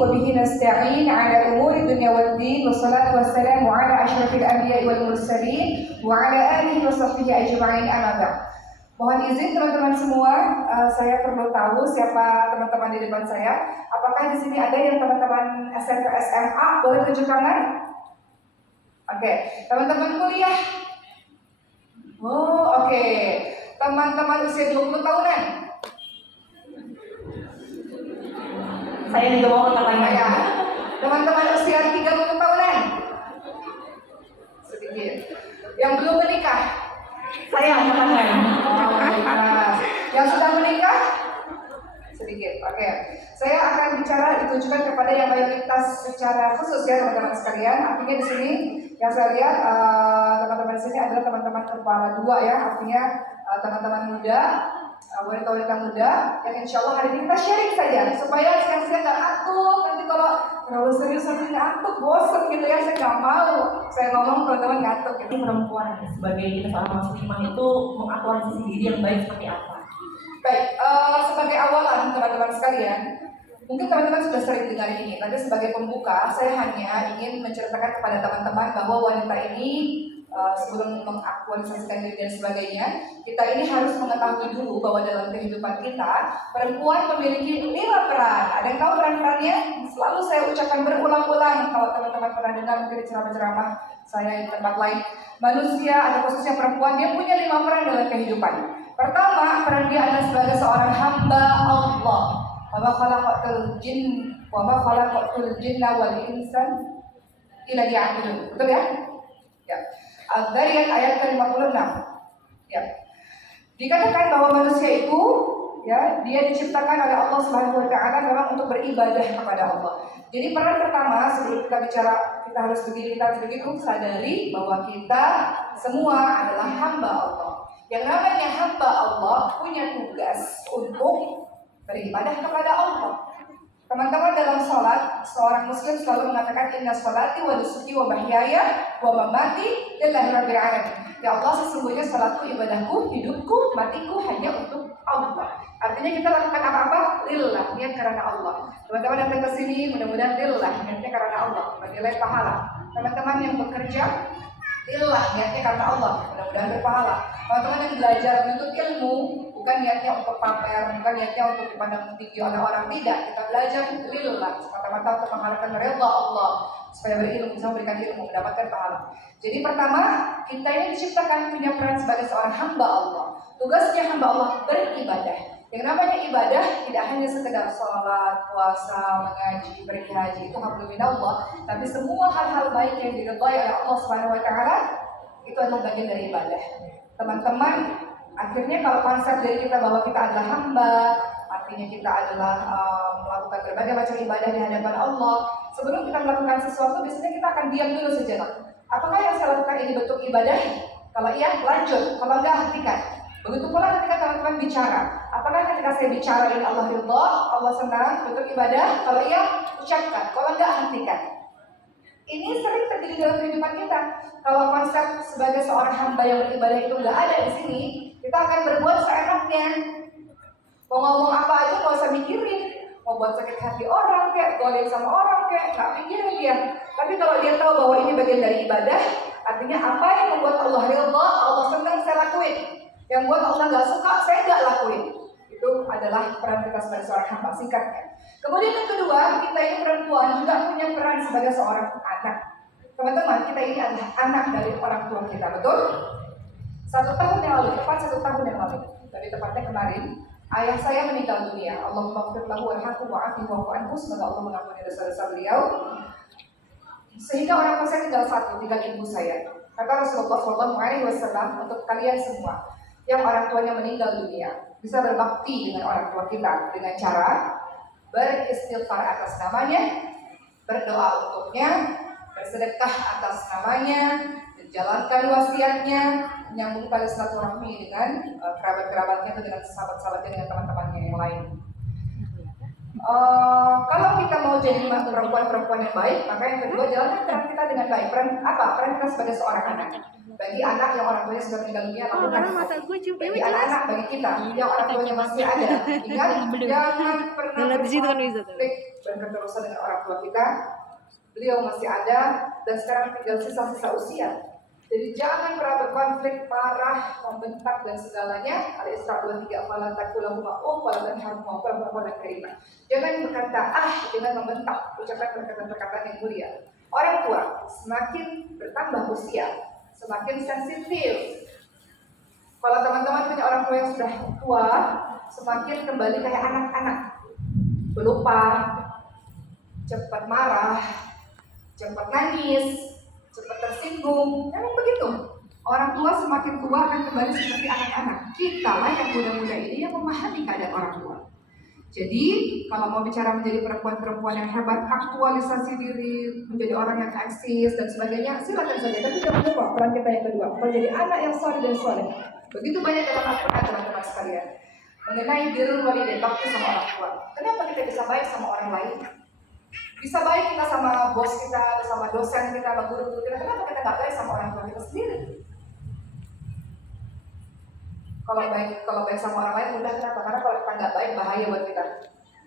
wa bihi nasta'in 'ala umuri dunya waddin. Wassalatu wassalamu 'ala asyrafil anbiya'i wal mursalin wa 'ala alihi wa sahbihi ajma'in. Amma ba'd. Mohon izin teman-teman semua, saya perlu tahu siapa teman-teman di depan saya. Apakah di sini ada yang teman-teman SMP SMA? Boleh tunjuk tangan? Oke, teman-teman kuliah. Oh, oke. Teman-teman usia 20 tahunan. Saya juga mau bertanya. Ya. Teman-teman usia 30 tahunan. Sedikit. Yang belum menikah. Saya bertanya. Yang sudah menikah? Sedikit. Oke. Saya akan bicara ditujukan kepada yang mayoritas secara khusus ya teman-teman sekalian. Artinya di sini yang saya lihat teman-teman di sini adalah teman-teman kepala dua ya. Artinya teman-teman muda, wanita-wanita muda yang insya Allah hari ini kita sharing saja supaya siang-siang nggak ngantuk. Nanti kalau terlalu serius nanti ngantuk, bosan gitu ya. Saya nggak mau. Saya ngomong teman-teman ngantuk. Jadi perempuan sebagai kita seorang muslimah itu mengaktualisasi diri yang baik seperti apa? Baik, sebagai awalan teman-teman sekalian, mungkin teman-teman sudah sering dengar ini. Tapi sebagai pembuka, saya hanya ingin menceritakan kepada teman-teman bahwa wanita ini sebelum mengaktualisasikan diri dan sebagainya, kita ini harus mengetahui dulu bahwa dalam kehidupan kita, perempuan memiliki 5 peran. Ada yang tahu peran-perannya? Selalu saya ucapkan berulang-ulang. Kalau teman-teman pernah dengar mungkin ceramah-ceramah saya di tempat lain, manusia atau khususnya perempuan, dia punya 5 peran dalam kehidupan. Pertama, peran dia adalah sebagai seorang hamba Allah. Wa ma khalaqatul jinna wal insan illa liya'budun. Betul ya? Ya. Al-Dzariyat ayat ke-56. Ya. Dikatakan bahwa manusia itu ya, dia diciptakan oleh Allah Subhanahu wa taala memang untuk beribadah kepada Allah. Jadi peran pertama sebelum kita bicara kita harus begini, kita harus begitu, sadari bahwa kita semua adalah hamba Allah. Yang namanya hamba Allah punya tugas untuk beribadah kepada Allah. Teman-teman dalam sholat, seorang muslim selalu mengatakan inna sholati wa nusuki wa mahyaya wa mamati lillahi rabbil alamin. Ya Allah, sesungguhnya sholatku, ibadahku, hidupku, matiku hanya untuk Allah. Artinya kita lakukan apa-apa lillah, niat karena Allah. Teman-teman datang ke sini mudah-mudahan lillah, niatnya karena Allah, bernilai pahala. Teman-teman yang bekerja lillah, niatnya karena Allah, mudah-mudahan berpahala. Teman-teman yang belajar menuntut ilmu, bukan niatnya untuk pamer, bukan niatnya untuk dipandang tinggi oleh orang, tidak. Kita belajar lillah, semata-mata untuk mengharapkan ridha Allah, supaya berilmu, bisa memberikan ilmu, mendapatkan pahala. Jadi pertama, kita ini diciptakan punya peran sebagai seorang hamba Allah. Tugasnya hamba Allah beribadah. Yang namanya ibadah tidak hanya sekedar sholat, puasa, mengaji, pergi haji, itu hablum minallah, tapi semua hal-hal baik yang diridhai oleh Allah Subhanahu wa taala itu adalah bagian dari ibadah. Teman-teman, akhirnya kalau konsep dari kita bahwa kita adalah hamba, artinya kita adalah melakukan berbagai macam ibadah di hadapan Allah. Sebelum kita melakukan sesuatu, biasanya kita akan diam dulu sejenak. Apakah yang saya lakukan ini bentuk ibadah? Kalau iya, lanjut. Kalau enggak, hentikan. Begitu pula ketika teman-teman bicara, apakah ketika saya bicara ini Allah ridha, Allah senang, bentuk ibadah? Kalau iya, ucapkan. Kalau enggak, hentikan. Ini sering terjadi dalam kehidupan kita. Kalau konsep sebagai seorang hamba yang beribadah itu enggak ada di sini, kita akan berbuat seenaknya. Mau ngomong apa aja nggak usah mikirin. Mau buat sakit hati orang kayak, golim sama orang kayak, nggak mikirin dia. Tapi kalau dia tahu bahwa ini bagian dari ibadah, artinya apa yang membuat Allah ridha, Allah senang saya lakuin. Yang buat Allah nggak suka, saya nggak lakuin. Itu adalah peran kita sebagai seorang hamba, singkatnya. Kemudian yang kedua, kita ini perempuan juga punya peran sebagai seorang anak. Teman-teman, kita ini adalah anak dari orang tua kita, betul? 1 tahun yang lalu, tepat 1 tahun yang lalu, lebih tepatnya kemarin, ayah saya meninggal dunia. Allahumma ighfir lahu warhamhu wa'afihi wa'fu anhu. Semoga Allah mengampuni dosa-dosa beliau. Sehingga orang tua saya tinggal satu, tinggal ibu saya. Kata Rasulullah SAW untuk kalian semua yang orang tuanya meninggal dunia, bisa berbakti dengan orang tua kita dengan cara beristighfar atas namanya, berdoa untuknya, bersedekah atas namanya, menjalankan wasiatnya, menyambung tali silaturahmi dengan kerabat-kerabatnya atau dengan sahabat-sahabatnya, dengan teman-temannya yang lain. Kalau kita mau jadi perempuan-perempuan yang baik, maka yang kedua jalankan peran kita dengan baik. Peran kita sebagai seorang anak. Bagi anak yang orang tuanya sudah meninggal dunia, lakukan itu. Bagi anak-anak, bagi kita yang orang tuanya masih ada, ingat jangan pernah berkonflik berketerusan dengan orang tua kita. Beliau masih ada dan sekarang tinggal sisa-sisa usia. Jadi jangan pernah berkonflik, marah, membentak dan segalanya. Al-Isra 23, "Fala taqulahuma uff wa la tanharhuma qawlan karima." Jangan berkata dengan membentak, ucapkan perkataan-perkataan yang mulia. Orang tua semakin bertambah usia, semakin sensitif. Kalau teman-teman punya orang tua yang sudah tua, semakin kembali kayak anak-anak, pelupa, cepat marah, cepat nangis, cepat tersinggung. Memang begitu. Orang tua semakin tua akan kembali seperti anak-anak. Kita lah yang muda-muda ini yang memahami keadaan orang tua. Jadi kalau mau bicara menjadi perempuan-perempuan yang hebat, aktualisasi diri, menjadi orang yang eksis dan sebagainya, silakan saja. Tapi jangan lupa peran kita yang kedua, menjadi anak yang soleh dan soleh. Begitu banyak dalam Al-Quran teman-teman sekalian mengenai birrul walidain, bakti sama orang tua. Kenapa kita bisa baik sama orang lain? Bisa baik kita sama bos kita, sama dosen kita, sama guru-guru kita. Kenapa kita nggak baik sama orang tua kita sendiri? Kalau baik sama orang lain mudah, kenapa? Karena kalau kita nggak baik bahaya buat kita.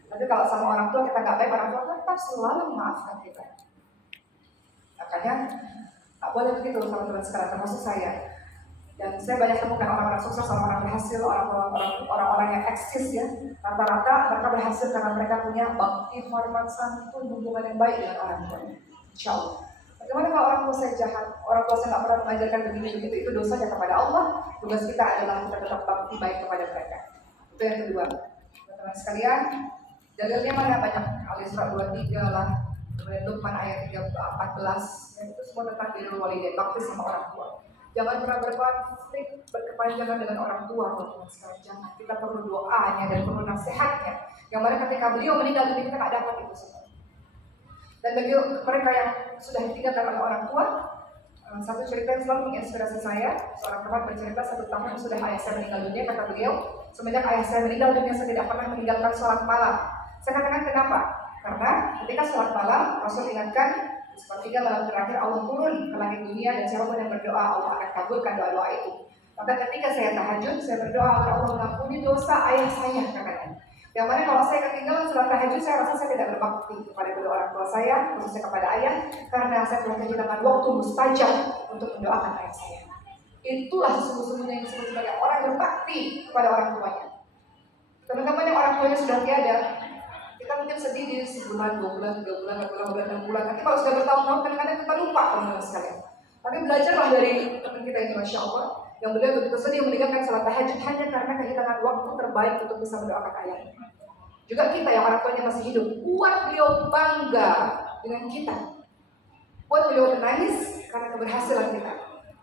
Tapi kalau sama orang tua kita nggak baik, orang tua tetap selalu memaafkan kita. Makanya nggak boleh begitu teman-teman sekarang, termasuk saya. Dan saya banyak temukan orang-orang sukses, orang-orang berhasil, orang-orang yang eksis ya. Rata-rata mereka berhasil karena mereka punya bakti, hormat, santun, hubungan yang baik dengan orang tuanya. Insya Allah. Bagaimana kalau orang tua saya jahat, orang tua saya nggak pernah mengajarkan begini-begitu, itu dosanya kepada Allah. Tugas kita adalah kita tetap bakti baik kepada mereka. Itu yang kedua. Teman-teman sekalian, dalilnya mana banyak? Al-Isra 23 lah, kemudian Luqman ayat 14, ya, itu semua tentang birrul walidain, bakti sama orang tua. Jangan pernah berkonflik, berkepanjangan dengan orang tua, teman-teman sekalian. Jangan. Kita perlu doanya dan perlu nasihatnya. Yang mana ketika beliau meninggal dunia kita nggak dapat itu semua. Dan bagi mereka yang sudah ditinggalkan oleh orang tua, satu cerita yang selalu menginspirasi saya. Seorang teman bercerita, 1 tahun sudah ayah saya meninggal dunia, kata beliau, semenjak ayah saya meninggal dunia saya tidak pernah meninggalkan sholat malam. Saya katakan kenapa? Karena ketika sholat malam, Rasul ingatkan, sepertiga malam terakhir Allah turun ke langit dunia dan siapapun yang berdoa Allah akan kabulkan doa-doa itu. Maka ketika saya tahajud, saya berdoa agar Allah mengampuni dosa ayah saya, katanya. Yang mana kalau saya ketinggalan sholat tahajud, saya rasa saya tidak berbakti kepada kedua orang tua saya, khususnya kepada ayah, karena saya telah kehilangan waktu mustajab untuk mendoakan ayah saya. Itulah sesungguhnya yang disebut sebagai orang berbakti kepada orang tuanya. Teman-teman yang orang tuanya sudah tiada, kita mungkin sedih di sebulan, 2 bulan, 3 bulan, 4 bulan, 6 bulan. Nanti kalau sudah bertahun-tahun kadang-kadang kita lupa teman-teman sekalian. Tapi belajarlah dari teman kita ini, Masya Allah, yang beliau begitu sedih meninggalkan salat tahajud hanya karena kehilangan waktu terbaik untuk bisa mendoakan ayahnya. Juga kita yang orang tuanya masih hidup, buat beliau bangga dengan kita. Buat beliau menangis karena keberhasilan kita,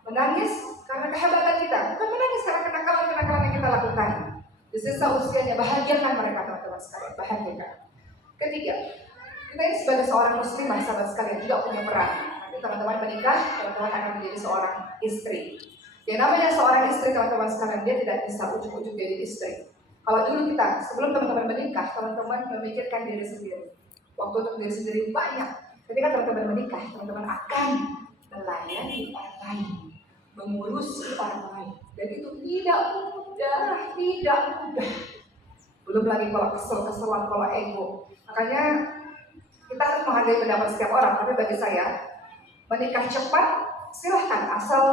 menangis karena kehebatan kita, bukan menangis karena kenakalan-kenakalan yang kita lakukan. Di sisa usianya bahagiakan mereka teman-teman sekalian, bahagiakan. Ketiga, kita ini sebagai seorang muslimah sahabat sekalian juga punya peran. Nanti teman-teman menikah, teman-teman akan menjadi seorang istri. Yang namanya seorang istri teman-teman sekalian, dia tidak bisa ujuk-ujuk jadi istri. Kalau dulu kita, sebelum teman-teman menikah, teman-teman memikirkan diri sendiri. Waktu untuk diri sendiri banyak. Ketika teman-teman menikah, teman-teman akan melayani orang lain, mengurusi orang lain. Dan itu tidak mudah, tidak mudah. Belum lagi kalau kesel-keselan, kalau ego. Makanya kita harus menghargai pendapat setiap orang. Tapi bagi saya, menikah cepat silahkan, asal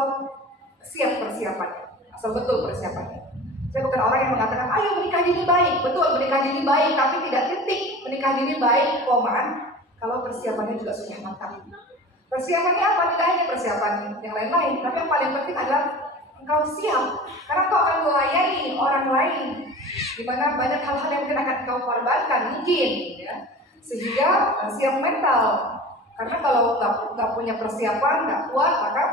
siap persiapannya, asal betul persiapannya. Saya bukan orang yang mengatakan, ayo menikah dini baik. Betul, menikah dini baik, tapi tidak titik. Menikah dini baik, kalau persiapannya juga sudah matang. Persiapannya apa? Tidak hanya persiapan yang lain-lain, tapi yang paling penting adalah engkau siap. Karena engkau akan melayani orang lain, di mana banyak hal-hal yang mungkin akan engkau korbankan, mungkin, ya. Sehingga siap mental. Karena kalau nggak punya persiapan, nggak kuat, maka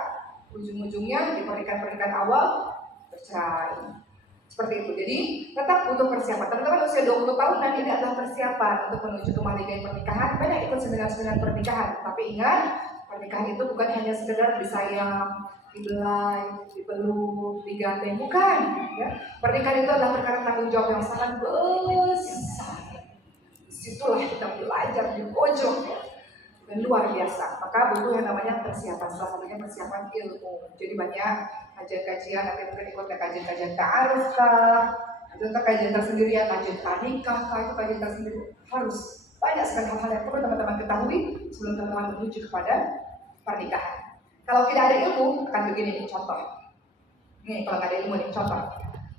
ujung-ujungnya di pernikahan awal bercerai. Seperti itu. Jadi tetap butuh persiapan. Teman-teman usia 20 tahun nanti ini adalah persiapan untuk menuju ke mahligai pernikahan. Banyak ikut seminar-seminar pernikahan. Tapi ingat, pernikahan itu bukan hanya sekedar disayang, dibelai, dipeluk, digandeng, bukan. Ya. Pernikahan itu adalah perkara tanggung jawab yang sangat besar. Disitulah kita belajar di pojok ya. Dan luar biasa. Maka butuh yang namanya persiapan, salah satunya persiapan ilmu. Jadi banyak kajian-kajian, nanti mungkin ikut kajian-kajian ta'aruf kah, atau kajian tersendirian, kajian nikah kah, itu kajian tersendiri. Harus banyak sekali hal-hal yang perlu teman-teman ketahui sebelum teman-teman menuju kepada pernikahan. Kalau tidak ada ilmu, akan begini nih contoh. Nih kalau nggak ada ilmu nih contoh.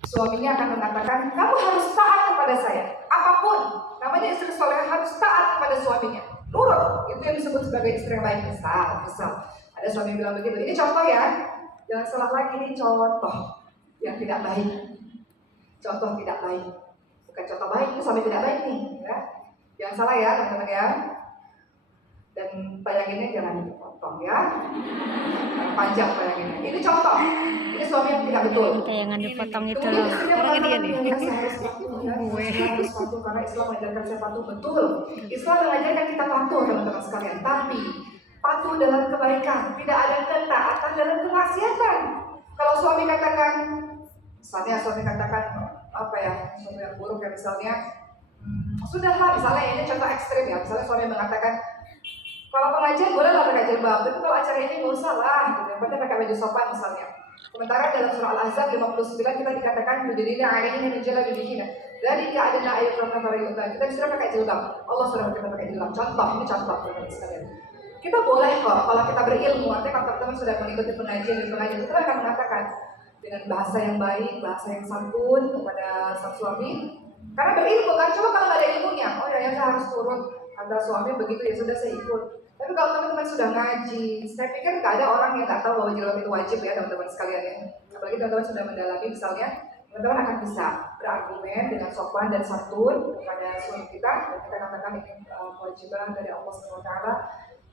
Suaminya akan mengatakan, kamu harus taat kepada saya. Apapun, namanya istri soleh harus taat kepada suaminya. Nurut, itu yang disebut sebagai istri yang baik. Misal, ada suami yang bilang begitu. Ini contoh ya, jangan salah lagi, ini contoh yang tidak baik. Contoh tidak baik, bukan contoh baik, itu suami tidak baik nih. Ya. Jangan salah ya teman-teman ya. Dan bayanginnya jangan dipotong ya, panjang bayanginnya. Ini contoh, ini suami yang tidak betul. Jangan dipotong itu Kemudian loh. istrinya Orang dia nih. mengatakan, saya harus patuh karena Islam mengajarkan saya patuh. Betul, Islam mengajarkan kita patuh teman-teman sekalian. Tapi patuh dalam kebaikan, tidak ada ketaatan dalam kemaksiatan. Kalau suami katakan, misalnya suami katakan apa ya, suami yang buruk ya misalnya, sudahlah misalnya ini contoh ekstrim ya, misalnya suami mengatakan, kalau pengajian boleh lah pakai jilbab, tapi kalau acara ini nggak usah lah, gitu. Yang penting pakai baju sopan misalnya. Sementara dalam surah Al-Ahzab 59 kita dikatakan yudinina alaihinna min jalabibihinna. Dari keadaan ayat Quran Fariyuta, kita disuruh pakai jilbab. Allah suruh kita pakai jilbab. Contoh, ini contoh teman-teman sekalian. Kita boleh kok kalau kita berilmu, artinya kalau teman-teman sudah mengikuti pengajian itu akan mengatakan dengan bahasa yang baik, bahasa yang santun kepada sang suami. Karena berilmu kan, coba kalau nggak ada ilmunya, oh ya saya harus turun kata suami begitu ya sudah saya ikut. Tapi kalau teman-teman sudah ngaji, saya pikir nggak ada orang yang nggak tahu bahwa jilbab itu wajib ya teman-teman sekalian ya. Apalagi teman-teman sudah mendalami misalnya, teman-teman akan bisa berargumen dengan sopan dan santun kepada suami kita dan kita katakan ini kewajiban dari Allah SWT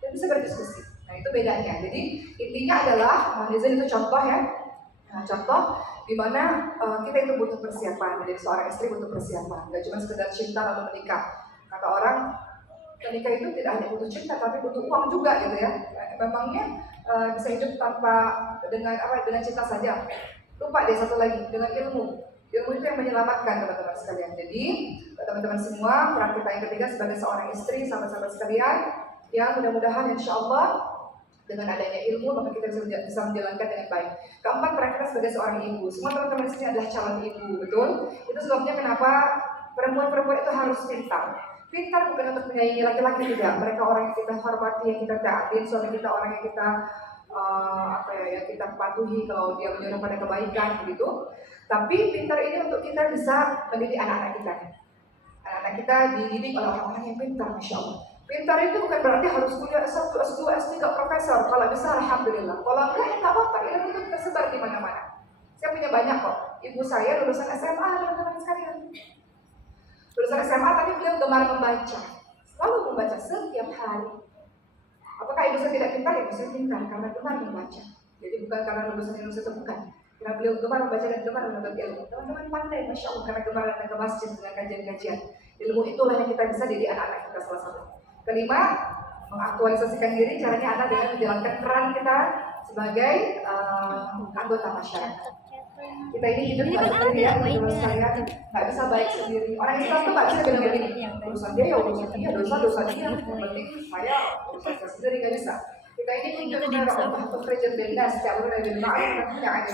dan bisa berdiskusi. Nah itu bedanya. Jadi intinya adalah, Nizan itu contoh ya. Nah, contoh di mana kita itu butuh persiapan. Jadi seorang istri butuh persiapan. Gak cuma sekedar cinta lalu menikah. Kata orang menikah itu tidak hanya butuh cinta tapi butuh uang juga gitu ya. Memangnya bisa hidup tanpa dengan cinta saja. Lupa deh satu lagi dengan ilmu. Ilmu itu yang menyelamatkan teman-teman sekalian. Jadi teman-teman semua peran kita yang ketiga sebagai seorang istri sahabat-sahabat sekalian yang mudah-mudahan insya Allah dengan adanya ilmu maka kita bisa menjalankan dengan baik. Keempat peran kita sebagai seorang ibu. Semua teman-teman di sini adalah calon ibu, betul? Itu sebabnya kenapa perempuan-perempuan itu harus pintar. Pintar bukan untuk menyayangi laki-laki juga. Mereka orang yang kita hormati, yang kita taatin, suami kita orang yang kita yang kita patuhi kalau dia menyuruh pada kebaikan begitu. Tapi pintar ini untuk kita bisa mendidik anak-anak kita. Anak-anak kita dididik oleh orang-orang yang pintar, masya Allah. Pintar itu bukan berarti harus kuliah S1, S2, S3, profesor. Kalau bisa alhamdulillah. Kalau enggak ya enggak apa-apa. Ilmu itu tersebar di mana-mana. Saya punya banyak kok. Ibu saya lulusan SMA teman-teman sekalian. Lulusan SMA tapi beliau gemar membaca. Selalu membaca setiap hari. Apakah ibu saya tidak pintar? Ibu saya pintar karena gemar membaca. Jadi bukan karena lulusan Indonesia itu bukan. Karena beliau gemar membaca dan gemar menuntut ilmu. Teman-teman pandai, masya Allah, karena gemar datang ke masjid dengan kajian-kajian. Ilmu itulah yang kita bisa didik anak-anak kita salah satu. Kelima, mengaktualisasikan diri. Caranya adalah dengan menjalankan peran kita sebagai anggota masyarakat. Kita ini hidup nggak sendiri ya, teman-teman sekalian. Nggak bisa baik sendiri. Orang Islam tuh nggak bisa bilang begini. Urusan dia ya urusan dia, dosa dia. Yang penting saya urusan saya sendiri nggak bisa. Kita ini hidup dari Allah berkerja dengan setiap orang yang ma'ruf dan yang ada.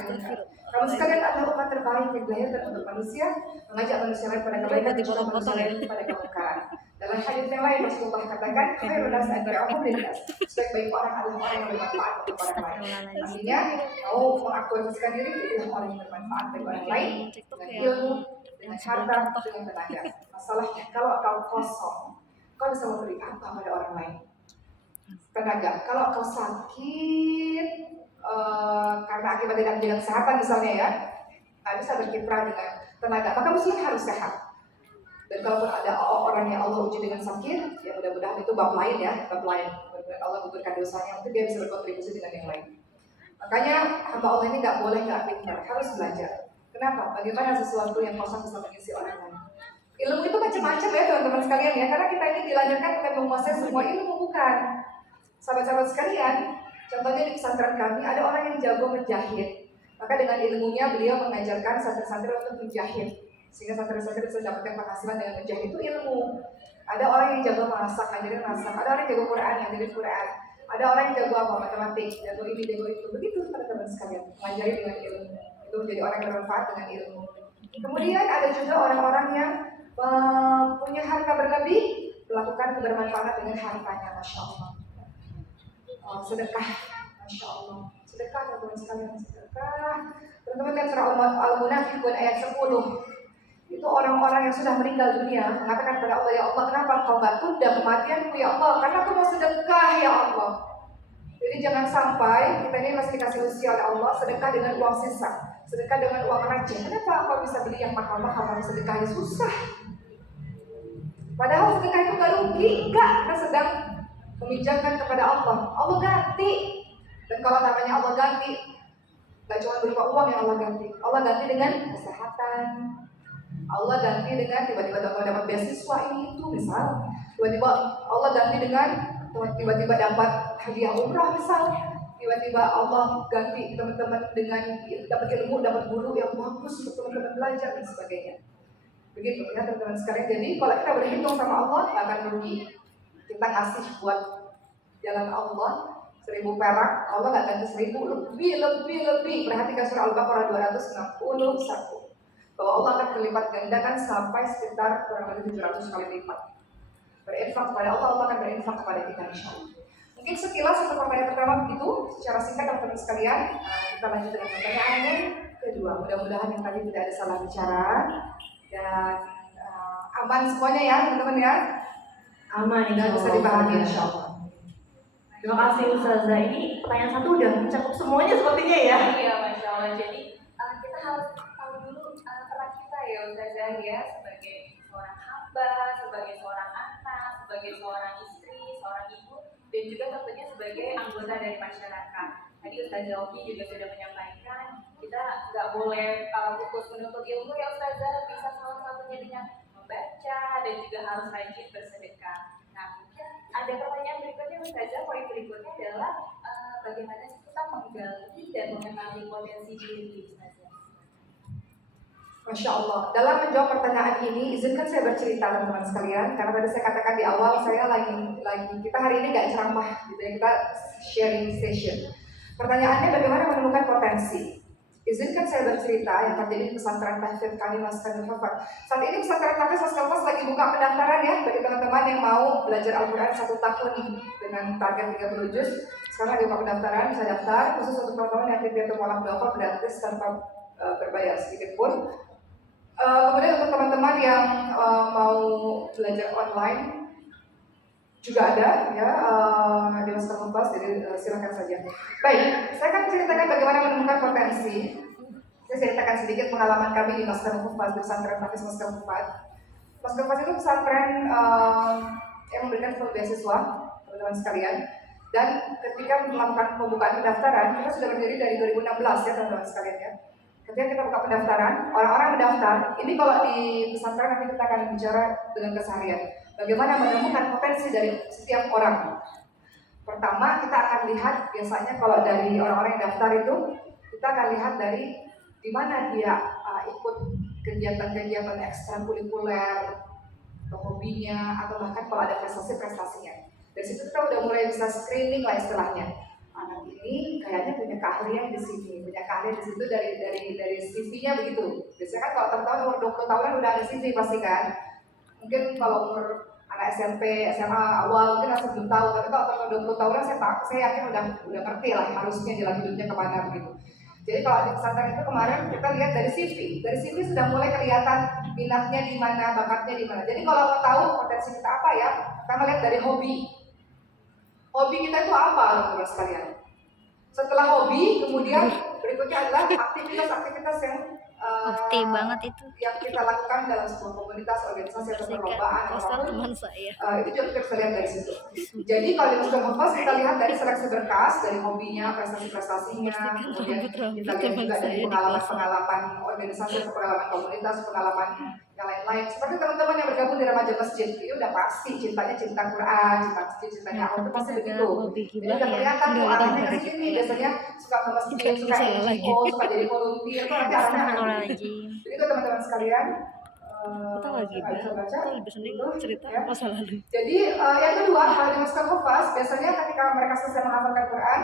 Kamu sekalian adalah umat terbaik yang dilahirkan untuk manusia, mengajak manusia lain pada kebaikan dan juga manusia lain pada kemungkaran. Dalam hadis yang lain Rasulullah katakan, khairun nas anfa'uhum linnas. Sebaik-baik orang adalah orang yang bermanfaat untuk orang lain. Artinya, mau mengaktualisasikan diri adalah orang yang bermanfaat bagi orang lain dengan ilmu, dengan harta, dengan tenaga. Masalahnya kalau kau kosong, kau bisa memberi apa pada orang lain? Tenaga. Kalau kau sakit karena akibat tidak menjaga kesehatan misalnya ya, nggak bisa berkiprah dengan tenaga. Maka muslim harus sehat. Dan kalaupun ada orang yang Allah uji dengan sakit, ya mudah-mudahan itu bab lain ya, bab lain. Allah memberikan dosanya, untuk dia bisa berkontribusi dengan yang lain. Makanya hamba Allah ini nggak boleh nggak pintar, harus belajar. Kenapa? Bagaimana sesuatu yang kosong bisa mengisi orang lain? Ilmu itu macam-macam ya teman-teman sekalian ya, karena kita ini dilahirkan bukan menguasai semua ilmu, bukan. Sahabat-sahabat sekalian, contohnya di pesantren kami ada orang yang jago menjahit. Maka dengan ilmunya beliau mengajarkan santri-santri untuk menjahit. Sehingga santri-santri bisa mendapatkan penghasilan dengan menjahit itu ilmu. Ada orang yang jago masak, ngajarin masak. Ada orang yang jago Quran, ngajarin Quran. Ada orang yang jago apa? Matematik, jago ini, jago itu. Begitu teman-teman sekalian, mengajari dengan ilmu. Itu menjadi orang yang bermanfaat dengan ilmu. Kemudian ada juga orang-orang yang punya harta berlebih, melakukan kebermanfaatan dengan hartanya, masya Allah. Sedekah, masya Allah. Sedekah teman-teman sekalian, sedekah. Teman-teman lihat surah Al-Munafiqun ayat 10. Itu orang-orang yang sudah meninggal dunia mengatakan kepada Allah, ya Allah, kenapa engkau gak tunda kematianku ya Allah? Karena aku mau sedekah ya Allah. Jadi jangan sampai kita ini masih dikasih usia oleh Allah, sedekah dengan uang sisa, sedekah dengan uang receh. Kenapa engkau bisa beli yang mahal-mahal kalau sedekahnya susah? Padahal sedekah itu gak rugi, enggak, kita sedang meminjamkan kepada Allah. Allah ganti. Dan kalau namanya Allah ganti, gak cuma berupa uang yang Allah ganti. Allah ganti dengan kesehatan. Allah ganti dengan tiba-tiba dapat beasiswa ini itu misal. Tiba-tiba Allah ganti dengan tiba-tiba dapat hadiah umrah misal. Tiba-tiba Allah ganti teman-teman dengan dapat ilmu, dapat guru yang bagus untuk teman-teman belajar dan sebagainya. Begitu ya teman-teman sekalian. Jadi kalau kita berhitung sama Allah gak akan rugi. Kita kasih buat jalan Allah 1.000 perak, Allah gak ganti 1.000, lebih. Perhatikan surah Al-Baqarah 261. Bahwa Allah akan berlipat gandakan sampai sekitar kurang lebih 700 kali lipat. Berinfak kepada Allah, Allah akan berinfak kepada kita insyaallah. Mungkin sekilas untuk pertanyaan pertama begitu, secara singkat teman-teman sekalian. Kita lanjut dengan pertanyaan yang kedua. Mudah-mudahan yang tadi tidak ada salah bicara dan aman semuanya ya teman-teman ya. Aman dan bisa dipahami insyaallah. Terima kasih Ustazah. Ini pertanyaan satu udah mencakup semuanya sepertinya ya. Iya, Masya Allah. Jadi kita harus tahu dulu peran kita ya Ustazah ya, sebagai seorang hamba, sebagai seorang anak, sebagai seorang istri, seorang ibu, dan juga tentunya sebagai anggota dari masyarakat. Tadi Ustazah Oki juga sudah menyampaikan, kita nggak boleh fokus menuntut ilmu ya Ustazah, bisa salah satunya dengan membaca dan juga harus rajin bersedekah. Nah, mungkin ada pertanyaan berikutnya Ustazah, poin berikutnya adalah bagaimana sih kita menggali dan mengenali potensi diri Ustazah? Masya Allah. Dalam menjawab pertanyaan ini, izinkan saya bercerita teman-teman sekalian. Karena tadi saya katakan di awal, saya lagi kita hari ini gak ceramah, gitu ya, kita sharing session. Pertanyaannya bagaimana menemukan potensi? Izinkan saya bercerita yang terjadi di pesantren tahfidz kami Maskan Hafal. Saat ini pesantren tahfidz Maskan Hafal lagi buka pendaftaran ya bagi teman-teman yang mau belajar Al-Quran 1 tahun dengan target 30 juz. Sekarang lagi buka pendaftaran, bisa daftar khusus untuk teman-teman yang tidak tolak belakang gratis tanpa berbayar sedikit pun. Kemudian untuk teman-teman yang mau belajar online juga ada ya di Maskan Hafal, jadi silakan saja. Baik, saya akan ceritakan bagaimana menemukan potensi. Saya ceritakan sedikit pengalaman kami di Maskan Hafal, di pesantren tahfidz Maskan Hafal. Maskan Hafal itu pesantren yang memberikan beasiswa teman-teman sekalian. Dan ketika melakukan pembukaan pendaftaran, kita sudah berdiri dari 2016 ya teman-teman sekalian ya. Ketika kita buka pendaftaran, orang-orang mendaftar. Ini kalau di pesantren nanti kita akan bicara dengan keseharian. Bagaimana menemukan potensi dari setiap orang. Pertama, kita akan lihat biasanya kalau dari orang-orang yang daftar itu, kita akan lihat dari di mana dia ikut kegiatan-kegiatan ekstrakurikuler, atau hobinya, atau bahkan kalau ada prestasi-prestasinya. Dari situ kita udah mulai bisa screening lah istilahnya. Anak ini kayaknya punya keahlian di sini, punya keahlian di situ dari CV-nya begitu. Biasanya kan kalau teman-teman umur 20 tahunan udah ada CV pasti kan. Mungkin kalau umur anak SMP, SMA awal mungkin masih belum tahu, tapi kalau teman 20 tahunan saya yakin udah ngerti lah harusnya jalan hidupnya kemana begitu. Jadi kalau di pesantren itu kemarin kita lihat dari CV. Dari CV sudah mulai kelihatan minatnya di mana, bakatnya di mana. Jadi kalau mau tahu potensi kita apa ya, kita melihat dari hobi. Hobi kita itu apa teman-teman sekalian? Setelah hobi, kemudian berikutnya adalah aktivitas-aktivitas yang Bukti banget itu. yang kita lakukan dalam sebuah komunitas, organisasi atau perlombaan Postal apapun. teman saya. Itu juga kita bisa lihat dari situ. Jadi kalau di Muslim Hafaz kita lihat dari seleksi berkas, dari hobinya, prestasi-prestasinya, kemudian kita lihat juga dari pengalaman-pengalaman organisasi atau pengalaman komunitas, pengalaman yang lain-lain. Seperti teman-teman yang bergabung di remaja masjid, itu udah pasti cintanya cinta Quran, cinta masjid, cintanya Allah itu pasti begitu. Jadi udah kelihatan tuh arahnya ke sini. Biasanya suka ke masjid, suka NGO, suka jadi volunteer, itu nanti arahnya akan begitu. Jadi itu teman-teman sekalian. Kita lagi saya nggak bisa baca. kita lebih seneng Gitu, cerita ya. masa lalu. Jadi yang kedua, hal yang harus kamu hafaz, biasanya ketika mereka selesai menghafalkan Quran,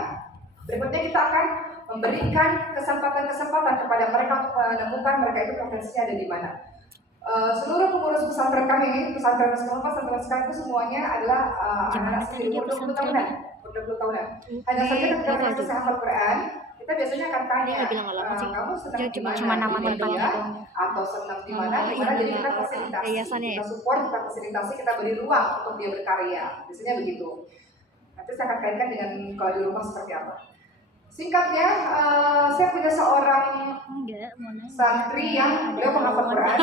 berikutnya kita akan memberikan kesempatan-kesempatan kepada mereka untuk menemukan mereka itu potensinya ada di mana. Seluruh pengurus pesantren kami, pesantren teman sekarang itu semuanya adalah anak-anak sekitar umur 20 tahunan. 20 tahunan. Hanya saja ketika mereka selesai hafal Quran, kita biasanya akan tanya, Dia bilang nggak lama sih. kamu senang Dia di mana? cuma Di nama-namanya media, doang. atau senang di mana? Nama, Di mana? iya, Jadi kita nama, fasilitasi, yayasannya ya? kita support, kita fasilitasi, kita beri ruang untuk dia berkarya. Biasanya begitu. Nanti saya akan kaitkan dengan kalau di rumah seperti apa. Singkatnya, saya punya seorang Enggak, mau nanya. santri yang beliau menghafal Quran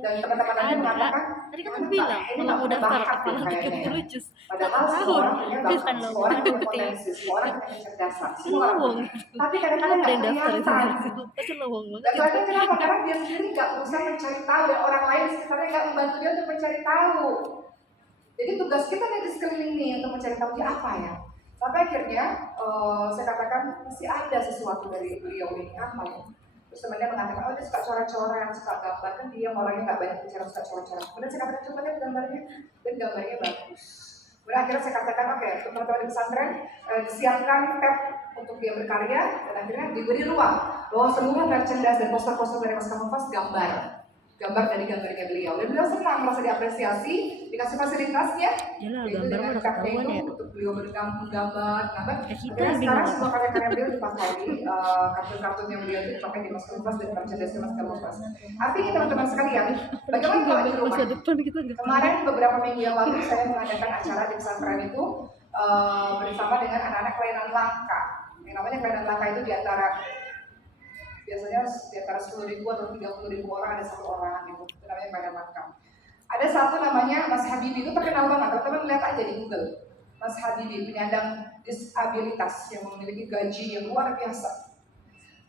dan teman-teman Ada. mengatakan, Tadi kan aku bilang, kalau mau daftar apalagi 30 jus. padahal 1 semua tahun. orang punya bakat, Bukan loh, semua orang punya bukti. potensi, semua orang punya kecerdasan, semua orang Lowong. punya. Tapi kadang-kadang Ada nggak yang daftar itu. kelihatan. Pasti lowong banget. Dan kadang kenapa? Karena dia sendiri nggak berusaha mencari tahu dan orang lain di sekitarnya nggak membantu dia untuk mencari tahu. Jadi tugas kita nih di sekeliling nih untuk mencari tahu dia apa ya. Sampai akhirnya saya katakan masih ada sesuatu dari beliau ini apa ya. Terus temannya mengatakan, oh dia suka coret-coret, suka gambar, kan dia orangnya nggak banyak bicara, suka coret-coret. Kemudian saya katakan, coba lihat gambarnya, dan gambarnya bagus. Kemudian akhirnya saya katakan, oke, untuk teman-teman di pesantren, disiapkan tab untuk dia berkarya, dan akhirnya diberi ruang bahwa semua merchandise dan poster-poster dari Mas Kamufas gambar dari gambarnya beliau. Dan beliau senang merasa diapresiasi, dikasih fasilitasnya, Yalah, yaitu gambar dengan udah tabnya ketahuan itu ya. untuk beliau menggambar. Kita Akhirnya yang sekarang bingung. semua karya-karya beliau dipakai di kartun-kartun yang beliau itu dipakai di Mas Kamufas dan merchandise Mas Kamufas. Artinya teman-teman sekalian, bagaimana kalau di rumah? Masa depan kita nggak. Kemarin beberapa minggu yang lalu saya mengadakan acara di pesantren itu bersama dengan anak-anak kelainan langka. Yang namanya kelainan langka itu biasanya di antara 10.000 atau 30.000 orang ada satu orang gitu. Itu namanya kelainan langka. Ada satu namanya Mas Habibie, itu terkenal banget. Teman-teman lihat aja di Google. Mas Habibie, penyandang disabilitas yang memiliki gaji yang luar biasa.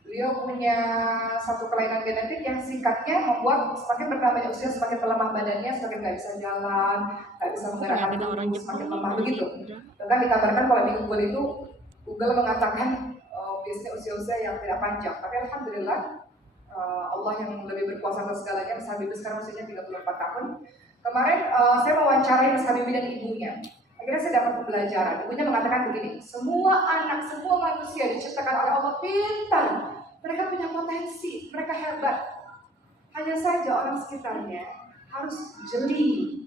Beliau punya satu kelainan genetik yang singkatnya membuat semakin bertambahnya usia, semakin melemah badannya, semakin nggak bisa jalan, nggak bisa menggerakkan tubuh, semakin lemah begitu. Bahkan dikabarkan kalau di Google itu, Google mengatakan biasanya usia-usia yang tidak panjang. Tapi alhamdulillah Allah yang lebih berkuasa atas segalanya. Mas Habibie sekarang usianya 34 tahun. Kemarin saya mewawancarai Mas Habibie dan ibunya. Akhirnya saya dapat pembelajaran. Ibunya mengatakan begini, semua anak, semua manusia diciptakan oleh Allah pintar. Mereka punya potensi, mereka hebat. Hanya saja orang sekitarnya harus jeli.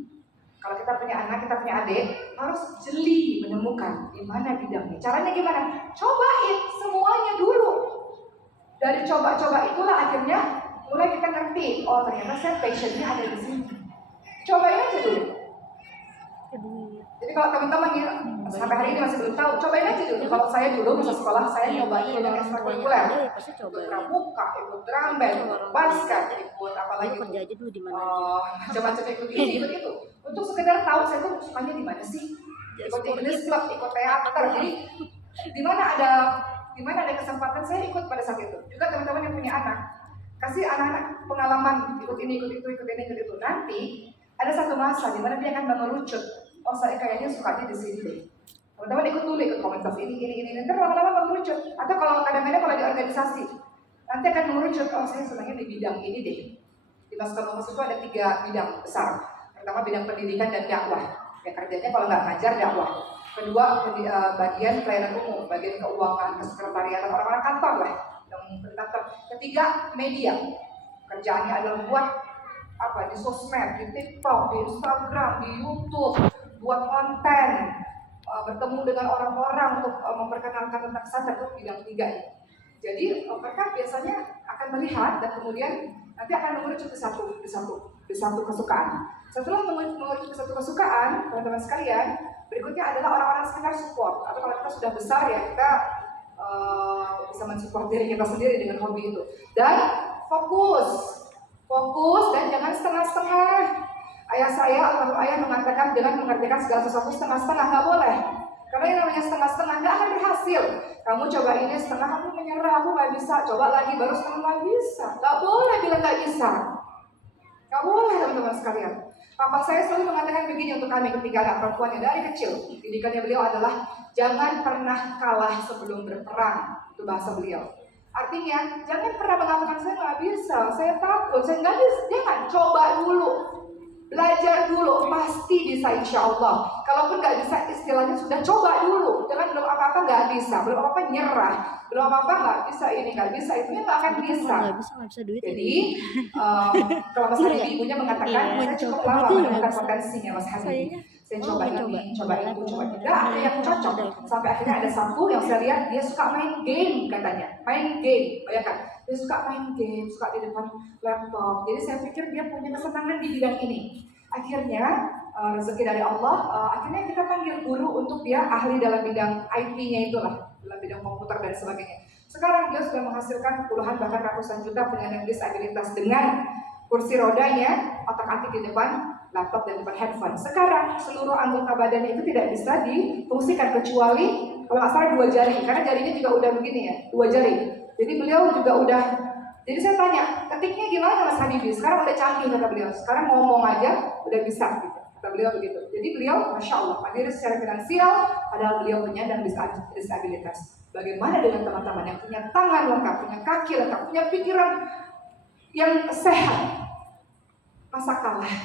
Kalau kita punya anak, kita punya adik, harus jeli menemukan di mana bidangnya. Caranya gimana? Cobain semuanya dulu. Dari coba-coba itulah akhirnya mulai kita ngerti, oh ternyata saya passionnya ada di sini. Cobain aja dulu. Jadi kalau teman-teman ya, sampai hari ini masih belum tahu, cobain aja dulu. Kalau saya dulu masa sekolah, saya nyobain yang ekstrakurikuler. Ikut pramuka, ikut drum band, ikut basket, ikut apalagi kerja aja dulu di mana? macam-macam ikut ini, ikut itu. Untuk sekedar tahu saya tuh sukanya di mana sih. Ikut English club, ikut teater. Jadi di mana ada kesempatan saya ikut pada saat itu. Juga teman-teman yang punya anak, kasih anak-anak pengalaman ikut ini, ikut itu, ikut ini, ikut itu. Nanti ada satu masa di mana dia akan mengerucut. Oh saya kayaknya sukanya di sini deh. Teman-teman ikut dulu, ikut komunitas ini. Nanti lama-lama mengerucut. Atau kalau kadang-kadang kalau di organisasi, nanti akan mengerucut. Oh saya sukanya di bidang ini deh. Di Master Lumus itu ada 3 bidang besar. Pertama bidang pendidikan dan dakwah. Ya kerjanya kalau nggak ngajar dakwah. Kedua bagian pelayanan umum, bagian keuangan, kesekretariatan orang-orang kantor lah. Yang kantor. Ketiga media. Kerjaannya adalah buat apa di sosmed, di TikTok, di Instagram, di YouTube, buat konten, bertemu dengan orang-orang untuk memperkenalkan tentang kesehatan, itu bidang 3 ya. Jadi mereka biasanya akan melihat dan kemudian nanti akan mengerucut ke satu kesukaan. Setelah mengerucut ke satu kesukaan, teman-teman sekalian, berikutnya adalah orang-orang sekitar support. Atau kalau kita sudah besar ya kita bisa mensupport diri kita sendiri dengan hobi itu. Dan fokus dan jangan setengah-setengah. Ayah saya, almarhum ayah mengatakan jangan mengerjakan segala sesuatu setengah-setengah, nggak boleh. Karena yang namanya setengah-setengah nggak akan berhasil. Kamu coba ini setengah, aku menyerah, aku nggak bisa. Coba lagi baru setengah nggak bisa. Nggak boleh bilang nggak bisa. Nggak boleh teman-teman sekalian. Papa saya selalu mengatakan begini untuk kami ketika anak perempuannya dari kecil. Didikannya beliau adalah jangan pernah kalah sebelum berperang. Itu bahasa beliau. Artinya, jangan pernah mengatakan saya nggak bisa, saya takut, saya nggak bisa. Jangan, coba dulu. Belajar dulu, pasti bisa insya Allah. Kalaupun nggak bisa, istilahnya sudah coba dulu. Jangan belum apa-apa nggak bisa, belum apa-apa nyerah, belum apa-apa nggak bisa ini, nggak bisa itu, nggak akan bisa. Nggak bisa duit. Jadi, kalau Mas Habibie ibunya mengatakan, saya cukup lama menemukan potensinya Mas Habibie. Saya coba ini, coba itu, coba itu. Nggak ada yang cocok. Sampai akhirnya ada satu yang saya lihat, dia suka main game katanya. Main game, bayangkan. Dia suka main game, suka di depan laptop. Jadi saya pikir dia punya kesenangan di bidang ini. Akhirnya rezeki dari Allah, akhirnya kita panggil guru untuk dia ahli dalam bidang IT-nya itulah, dalam bidang komputer dan sebagainya. Sekarang dia sudah menghasilkan puluhan bahkan ratusan juta penyandang disabilitas dengan kursi rodanya, otak-atik di depan laptop dan depan handphone. Sekarang seluruh anggota badannya itu tidak bisa difungsikan kecuali kalau nggak salah 2 jari, karena jarinya juga udah begini ya, 2 jari. Jadi beliau juga udah, jadi saya tanya, ketiknya gimana Mas Habibie? Sekarang udah canggih kata beliau, sekarang ngomong aja udah bisa gitu, kata beliau begitu. Jadi beliau Masya Allah, mandiri secara finansial, padahal beliau penyandang disabilitas. Bagaimana dengan teman-teman yang punya tangan lengkap, punya kaki lengkap, punya pikiran yang sehat? Masa kalah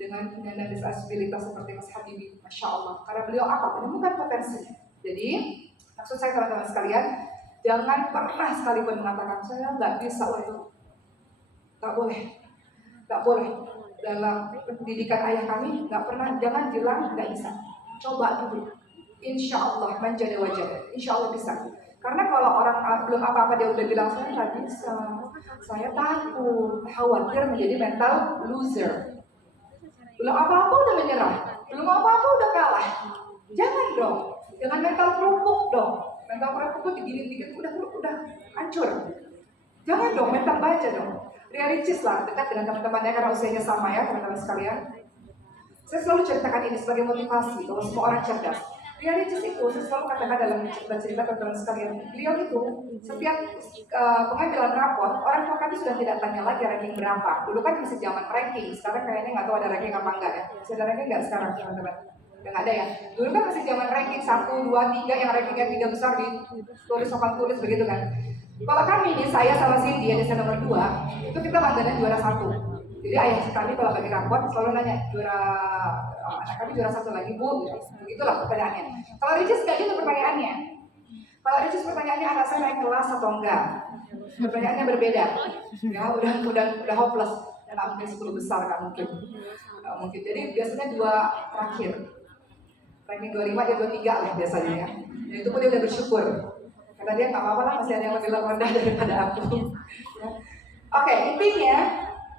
dengan penyandang disabilitas seperti Mas Habibie? Masya Allah, karena beliau apa? Menemukan potensinya. Jadi, maksud saya teman-teman sekalian, jangan pernah sekalipun mengatakan saya nggak bisa untuk, nggak boleh, nggak boleh. Dalam pendidikan ayah kami nggak pernah, jangan bilang nggak bisa. Coba dulu, insya Allah menjadi wajah, insya Allah bisa. Karena kalau orang belum apa-apa dia udah bilang saya nggak bisa, saya takut, khawatir menjadi mental loser. Belum apa-apa udah menyerah, belum apa-apa udah kalah. Jangan dong, jangan mental kerupuk dong. Mental kerupuk tuh digini dikit udah hancur. Jangan dong, mental baja dong. Ria Ricis lah, dekat dengan teman-temannya karena usianya sama ya teman-teman sekalian. Saya selalu ceritakan ini sebagai motivasi bahwa semua orang cerdas. Ria Ricis itu saya selalu katakan dalam cerita teman-teman sekalian. Beliau itu setiap pengambilan rapor, orang tua kami sudah tidak tanya lagi ranking berapa. Dulu kan masih zaman ranking, sekarang kayaknya nggak tahu ada ranking apa enggak ya. Masih ada ranking nggak sekarang teman-teman? Yang ada ya. Dulu kan masih zaman ranking 1, 2, 3 yang rankingnya 3 besar ditulis papan tulis begitu kan. Kalau kami nih, saya sama Cindy yang desa nomor 2, itu kita langganan juara 1. Jadi ayah kami kalau bagi raport selalu nanya juara, anak kami juara 1 lagi bu, begitulah pertanyaannya. Kalau Ricis nggak gitu pertanyaannya. Kalau Ricis pertanyaannya anak saya naik kelas atau enggak, pertanyaannya berbeda. Ya udah hopeless. Dan mungkin 10 besar kan mungkin. Mungkin jadi biasanya 2 terakhir. Ranking 25 dia 23 lah biasanya ya. Dan itu pun dia udah bersyukur. Karena dia nggak apa-apa lah, masih ada yang lebih rendah daripada aku. Ya. Oke, intinya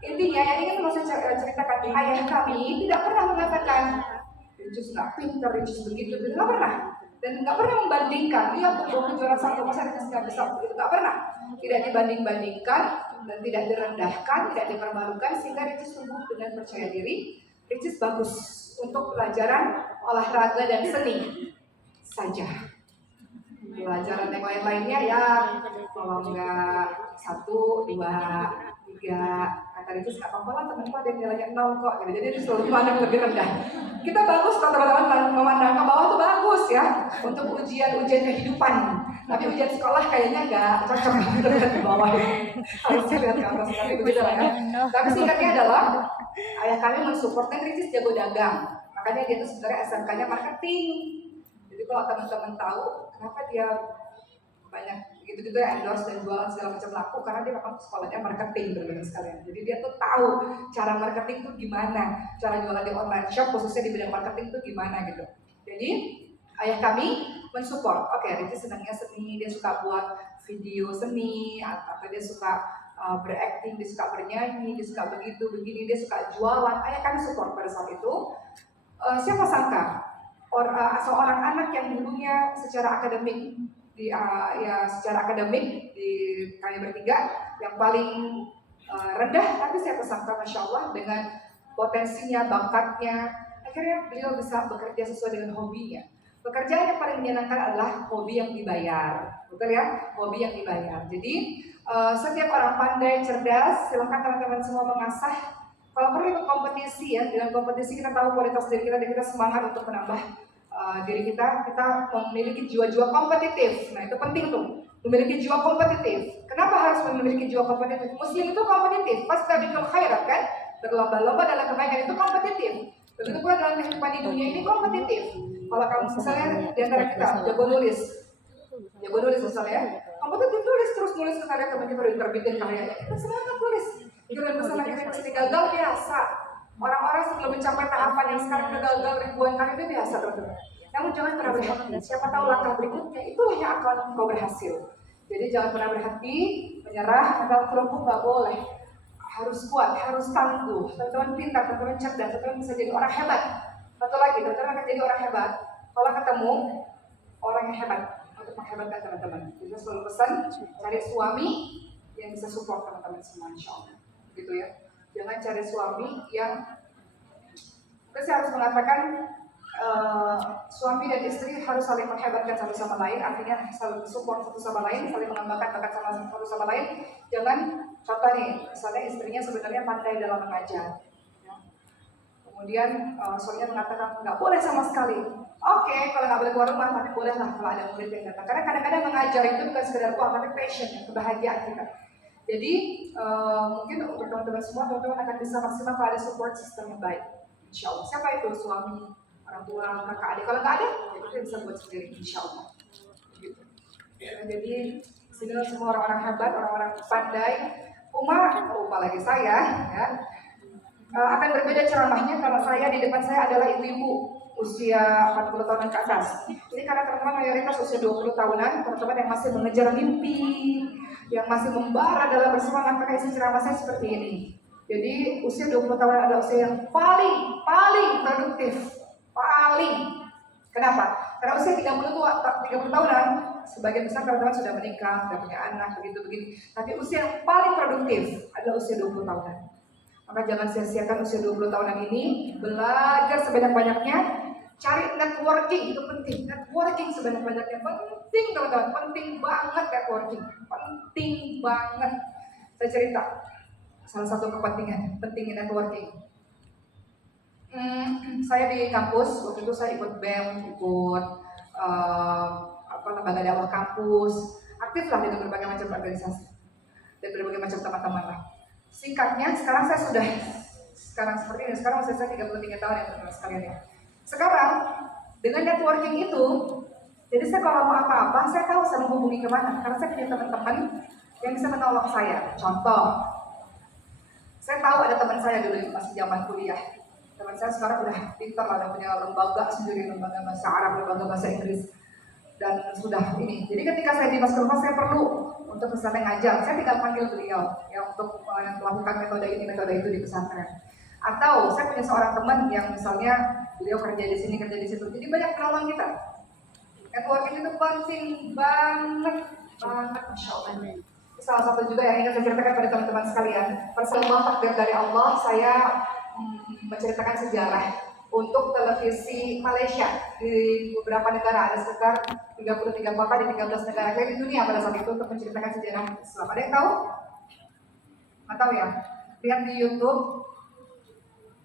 yang ingin mau saya ceritakan, ayah kami tidak pernah mengatakan Ricis nggak pintar, Ricis begitu, nggak pernah. Dan nggak pernah membandingkan, lihat tuh juara 1 masa Ricis nggak bisa begitu, nggak pernah. Tidak dibanding-bandingkan dan tidak direndahkan, tidak dipermalukan, sehingga Ricis tumbuh dengan percaya diri. Ricis bagus untuk pelajaran olahraga dan seni saja. Pelajaran yang lain-lainnya ya kalau enggak 1, 2, 3 kata Ricis nggak apa-apa lah, teman-teman ada yang nilainya 0 kok gitu. Jadi dia selalu memandang lebih rendah. Kita bagus kalau teman-teman memandang ke bawah tuh bagus ya untuk ujian kehidupan. Tapi ujian sekolah kayaknya nggak cocok dengan di bawah. Harusnya lihat ke atas sekali begitu lah ya. Tapi singkatnya adalah ayah kami mensupport kan Ricis jago dagang. Makanya dia tuh sebenarnya SMK-nya marketing. Jadi kalau teman-teman tahu kenapa dia banyak gitu-gitu ya endorse dan jualan segala macam laku, karena dia memang sekolahnya marketing benar-benar sekalian. Jadi dia tuh tahu cara marketing tuh gimana, cara jualan di online shop khususnya di bidang marketing tuh gimana gitu. Jadi ayah kami mensupport. Oke, Ricis senangnya seni, dia suka buat video seni, atau dia suka berakting, dia suka bernyanyi, dia suka begitu begini, dia suka jualan. Ayah kami support pada saat itu. Siapa sangka seorang anak yang dulunya secara akademik secara akademik di kami bertiga yang paling rendah, tapi saya sangka Masya Allah dengan potensinya, bakatnya, akhirnya beliau bisa bekerja sesuai dengan hobinya. Pekerjaan yang paling menyenangkan adalah hobi yang dibayar, betul ya? Hobi yang dibayar. Jadi setiap orang pandai, cerdas, silakan teman-teman semua mengasah. Kalau perlu ikut kompetisi ya, dengan kompetisi kita tahu kualitas diri kita dan kita semangat untuk menambah diri kita memiliki jiwa-jiwa kompetitif. Nah itu penting tuh. memiliki jiwa kompetitif. Kenapa harus memiliki jiwa kompetitif? Muslim itu kompetitif, fastabiqul khairat kan? Berlomba-lomba dalam kebaikan itu kompetitif. Begitu pula dalam kehidupan di dunia ini kompetitif. Kalau kamu misalnya di antara kita jago nulis misalnya, kompetitif nulis ke karya teman kita udah diterbitin karyanya, kita semangat tulis. Kira misalnya kita masih gagal biasa. Orang-orang sebelum mencapai tahapan yang sekarang udah gagal ribuan kali itu biasa teman-teman. Namun jangan pernah berhenti. Siapa tahu langkah berikutnya itu yang akan kau berhasil. Jadi jangan pernah berhenti, menyerah, atau kerupuk nggak boleh. Harus kuat, harus tangguh. Teman-teman pintar, teman-teman cerdas, teman-teman bisa jadi orang hebat. Satu lagi, teman-teman akan jadi orang hebat kalau ketemu orang yang hebat untuk menghebatkan teman-teman. Jadi selalu pesan cari suami yang bisa support teman-teman semua, insya Allah. Gitu ya. Jangan cari suami yang saya harus mengatakan suami dan istri harus saling menghebatkan satu sama lain, artinya saling support satu sama lain, saling mengembangkan bakat satu sama lain. Jangan contoh nih, misalnya istrinya sebenarnya pandai dalam mengajar, ya. Kemudian suaminya mengatakan nggak boleh sama sekali. Oke, kalau nggak boleh keluar rumah, tapi bolehlah kalau ada murid yang datang. Karena kadang-kadang mengajar itu bukan sekedar uang, tapi passion, kebahagiaan kita. Jadi mungkin untuk teman-teman semua, teman-teman akan bisa maksimal kalau ada support system yang baik. Insya Allah. Siapa itu? Suami, orang tua, kakak, adik. Kalau nggak ada, ya kita bisa buat sendiri. Insya Allah. Gitu. Ya, jadi sini semua orang-orang hebat, orang-orang pandai. Uma lagi saya, ya, akan berbeda ceramahnya kalau saya di depan saya adalah ibu-ibu usia 40 tahunan ke atas. Jadi karena teman-teman mayoritas usia 20 tahunan, teman-teman yang masih mengejar mimpi, yang masih membara dalam bersemangat, maka isi ceramah saya seperti ini. Jadi usia 20 tahunan adalah usia yang paling produktif. Paling. Kenapa? Karena usia 30 tahunan, sebagian besar teman-teman sudah menikah, sudah punya anak, begitu. Tapi usia yang paling produktif adalah usia 20 tahunan. Maka jangan sia-siakan usia 20 tahunan ini, belajar sebanyak-banyaknya, cari networking, itu penting. Networking sebanyak-banyaknya, penting teman-teman, penting banget networking, penting banget. Saya cerita, salah satu kepentingan, pentingnya networking. Saya di kampus, waktu itu saya ikut BEM, ikut lembaga dakwah kampus, aktif lah dengan berbagai macam organisasi dan berbagai macam teman-teman lah. Singkatnya, sekarang saya sudah seperti ini, sekarang usia saya 33 tahun ya teman-teman sekalian ya. Sekarang dengan networking itu, jadi saya kalau mau apa-apa, saya tahu saya menghubungi kemana, karena saya punya teman-teman yang bisa menolong saya. Contoh, saya tahu ada teman saya dulu masih zaman kuliah. Teman saya sekarang udah pintar lah, udah punya lembaga sendiri, lembaga bahasa Arab, lembaga bahasa Inggris, dan sudah ini. Jadi ketika saya di rumah saya perlu untuk misalnya ngajar, saya tinggal panggil beliau ya untuk melakukan metode ini, metode itu di pesantren. Atau saya punya seorang teman yang misalnya beliau kerja di sini, kerja di situ, jadi banyak penolong kita. Networking itu penting banget, masya Allah. Salah satu juga yang ingin saya ceritakan pada teman-teman sekalian, persembahan takdir dari Allah, saya menceritakan sejarah untuk televisi Malaysia di beberapa negara, ada sekitar 33 kota di 13 negara di dunia pada saat itu untuk menceritakan sejarah Islam. Ada yang tahu? Nggak tahu ya? Lihat di YouTube,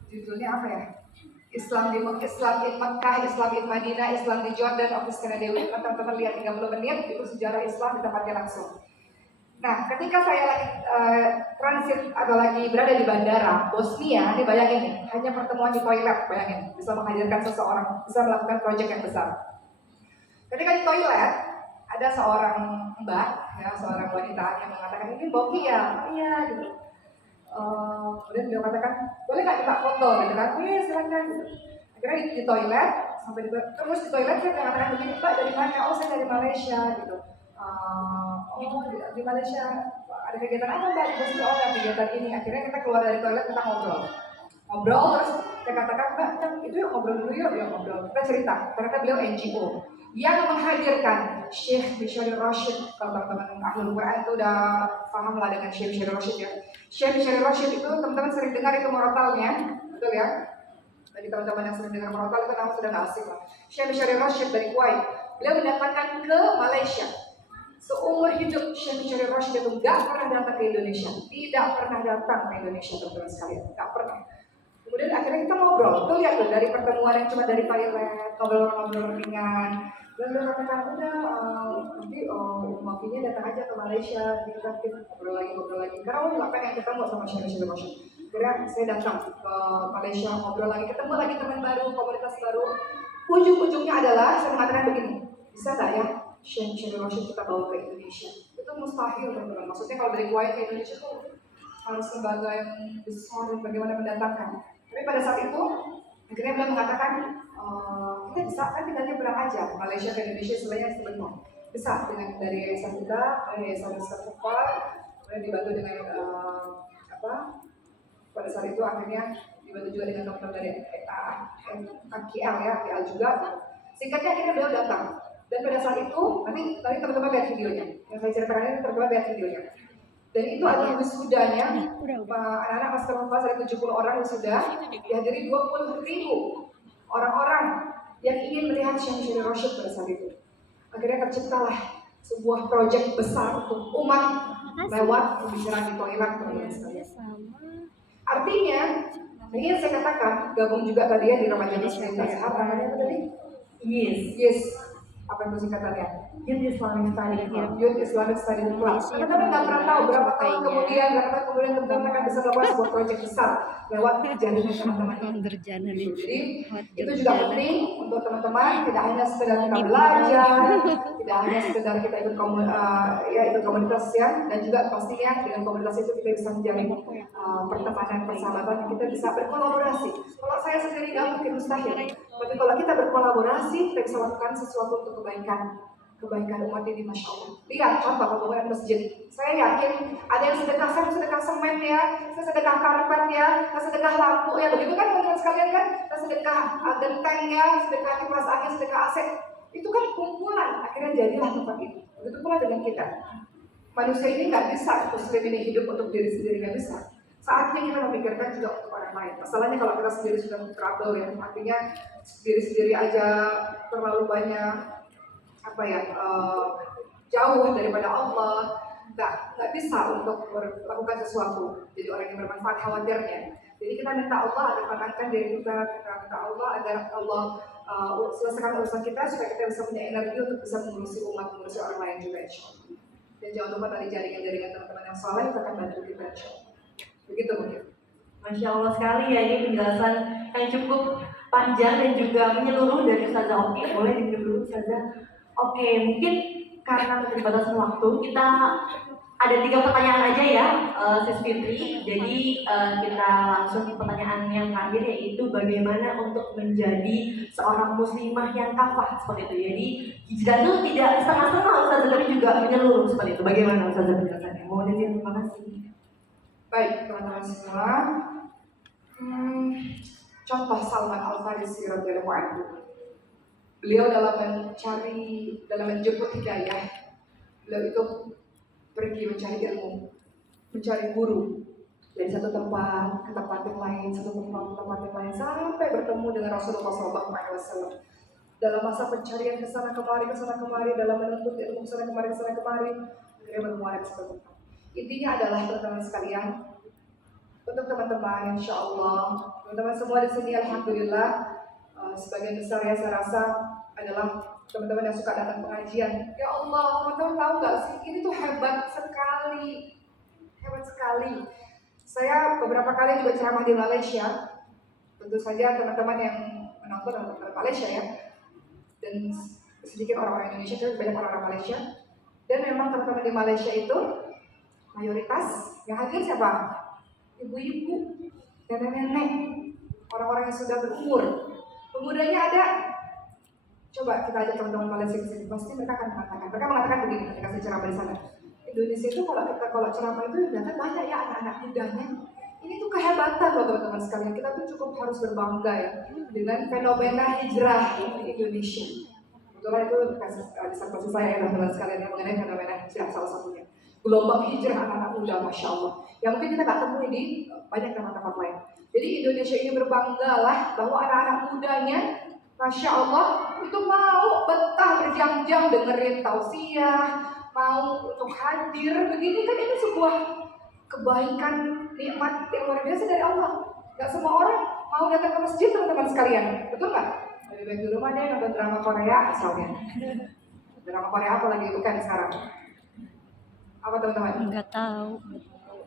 judulnya apa ya? Islam di Mekah, Islam di Madinah, Islam di Jordan, Augustina Dewi. Teman-teman lihat 30 menit itu sejarah Islam di tempatnya langsung. Nah, ketika saya lagi transit atau lagi berada di bandara Bosnia, nih bayangin nih, hanya pertemuan di toilet, bayangin, bisa menghadirkan seseorang, bisa melakukan proyek yang besar. Ketika di toilet, ada seorang mbak, ya, seorang wanita yang mengatakan, ini Boki ya? Iya, gitu. Kemudian dia katakan, boleh nggak kita foto? Gitu kan? Iya, silakan. Gitu. Akhirnya di toilet, sampai terus di toilet saya mengatakan begini, Mbak dari mana? Oh, saya dari Malaysia, gitu. Di Malaysia ada kegiatan apa Mbak? Di Bosnia, oh ada kegiatan ini. Akhirnya kita keluar dari toilet, kita ngobrol terus saya katakan, Mbak, itu yuk ngobrol dulu yuk, ngobrol. Kita cerita, ternyata beliau NGO yang menghadirkan Syekh Bishari Rashid. Kalau teman-teman Ahlul Quran itu udah paham lah dengan Syekh Bishari Rashid ya. Syekh Bishari Rashid itu teman-teman sering dengar itu murotalnya, betul ya? Bagi teman-teman yang sering dengar murotal itu nama sudah nggak asing lah. Syekh Bishari Rashid dari Kuwait, beliau mendatangkan ke Malaysia. Seumur hidup Syekh Bishari Rashid itu nggak pernah datang ke Indonesia, tidak pernah datang ke Indonesia teman-teman sekalian, nggak pernah. Kemudian akhirnya kita ngobrol, tuh lihat tuh dari pertemuan yang cuma dari toilet, ngobrol ringan, Dan dia katakan udah nanti Mafinya datang aja ke Malaysia, kita ngobrol lagi. Karena aku nggak pengen ketemu sama Syekh Rashid. Akhirnya saya datang ke Malaysia, ngobrol lagi, ketemu lagi teman baru, komunitas baru. Ujung-ujungnya adalah saya mengatakan begini, bisa nggak ya Syekh Rashid kita bawa ke Indonesia? Itu mustahil teman-teman. Maksudnya kalau dari Kuwait ke Indonesia tuh harus lembaga yang besar dan bagaimana mendatangkan. Tapi pada saat itu akhirnya beliau mengatakan kita bisa kan tinggalnya berang aja Malaysia ke Indonesia sebenarnya sebentar bisa dengan dari yayasan kita, dari yayasan Sekolah, kemudian dibantu dengan pada saat itu akhirnya dibantu juga dengan teman-teman dari AKL ya, AKL juga. Singkatnya akhirnya beliau datang dan pada saat itu nanti teman-teman lihat videonya yang saya ceritakan ini, teman-teman lihat videonya. Dan itu adalah wisudanya, anak-anak master kelas ada 70 orang wisuda, dihadiri 20.000 orang-orang yang ingin melihat Syekh Rashid pada saat itu. Akhirnya terciptalah sebuah proyek besar untuk umat lewat pembicaraan di toilet teman-teman sekalian. Artinya, ini saya katakan, gabung juga tadi ya di remaja muslim sehat, namanya apa tadi? Yes. Apa itu singkatannya? Youth Islamic Study Club. Teman-teman nggak pernah tahu berapa tahun kemudian teman-teman akan bisa melakukan sebuah proyek besar lewat jaringan teman-teman. Jadi itu juga penting untuk teman-teman, tidak hanya sekedar kita belajar, tidak hanya sekedar kita ikut komunitas ya, dan juga pastinya dengan komunitas itu kita bisa menjalin pertemanan, persahabatan, kita bisa berkolaborasi. Kalau saya sendiri nggak mungkin mustahil. Tapi kalau kita berkolaborasi, kita bisa lakukan sesuatu untuk kebaikan umat ini, masya Allah. Lihat contoh pembangunan masjid. Saya yakin ada yang sedekah semen ya, saya sedekah karpet ya, saya sedekah lampu ya, begitu kan teman-teman sekalian kan? Saya sedekah genteng ya, sedekah kipas angin, sedekah AC. Itu kan kumpulan, akhirnya jadilah tempat itu. Begitu pula dengan kita. Manusia ini nggak bisa muslim ini hidup untuk diri sendiri, nggak bisa. Saatnya kita memikirkan juga untuk orang lain. Masalahnya kalau kita sendiri sudah trouble ya, artinya diri-sendiri aja terlalu banyak jauh daripada Allah, nggak bisa untuk melakukan sesuatu. Jadi orang yang bermanfaat khawatirnya. Jadi kita minta Allah agar menangkan diri kita minta Allah agar Allah selesaikan urusan kita supaya kita bisa punya energi untuk bisa mengurusi umat, mengurusi orang lain juga insyaallah. Dan jangan lupa tadi jaringan-jaringan teman-teman yang soleh itu akan bantu kita insyaallah. Begitu mungkin. Masya Allah sekali ya, ini penjelasan yang cukup panjang dan juga menyeluruh dari Ustazah Oki. Boleh diminum dulu Ustazah. Oke, mungkin karena keterbatasan waktu kita ada 3 pertanyaan aja ya, Sis Fitri. Jadi kita langsung ke pertanyaan yang terakhir, yaitu bagaimana untuk menjadi seorang muslimah yang kafah seperti itu. Jadi hijrah itu tidak setengah-setengah Ustazah, tapi juga menyeluruh seperti itu. Bagaimana Ustazah penjelasannya? Mohon izin, terima kasih. Baik teman-teman semua, contoh Salman Al-Farisi radhiyallahu anhu. Beliau dalam menjemput hidayah, beliau itu pergi mencari ilmu, mencari guru dari satu tempat ke tempat yang lain, sampai bertemu dengan Rasulullah SAW. Dalam masa pencarian kesana kemari, dalam menuntut ilmu kesana kemari, akhirnya bermuara di satu tempat. Intinya adalah teman-teman sekalian, untuk teman-teman, insya Allah, teman-teman semua di sini, alhamdulillah, sebagian besar ya saya rasa adalah teman-teman yang suka datang pengajian. Ya Allah, teman-teman tahu nggak sih, ini tuh hebat sekali. Saya beberapa kali juga ceramah di Malaysia. Tentu saja teman-teman yang menonton orang Malaysia ya, dan sedikit orang-orang Indonesia, tapi banyak orang-orang Malaysia. Dan memang teman-teman di Malaysia itu mayoritas yang hadir siapa? Ibu-ibu, nenek-nenek, orang-orang yang sudah berumur. Pemudanya ada. Coba kita ajak teman-teman Malaysia ke sini, pasti mereka akan mengatakan begini ketika saya ceramah di sana. Indonesia itu kalau ceramah itu datang banyak ya anak-anak mudanya. Ini tuh kehebatan loh teman-teman sekalian. Kita tuh cukup harus berbangga ya dengan fenomena hijrah di Indonesia. Kebetulan itu disertasi saya ya teman-teman sekalian yang mengenai fenomena hijrah salah satunya. Gelombang hijrah anak-anak muda, masya Allah. Yang mungkin kita nggak temui di banyak tempat-tempat lain. Jadi Indonesia ini berbanggalah bahwa anak-anak mudanya, masya Allah, itu mau betah berjam-jam dengerin tausiah, mau untuk hadir. Begini kan ini sebuah kebaikan, nikmat yang luar biasa dari Allah. Gak semua orang mau datang ke masjid teman-teman sekalian, betul nggak? Lebih baik di rumah deh nonton drama Korea misalnya. Drama Korea apa lagi bukan sekarang? Apa teman-teman? Nggak tahu.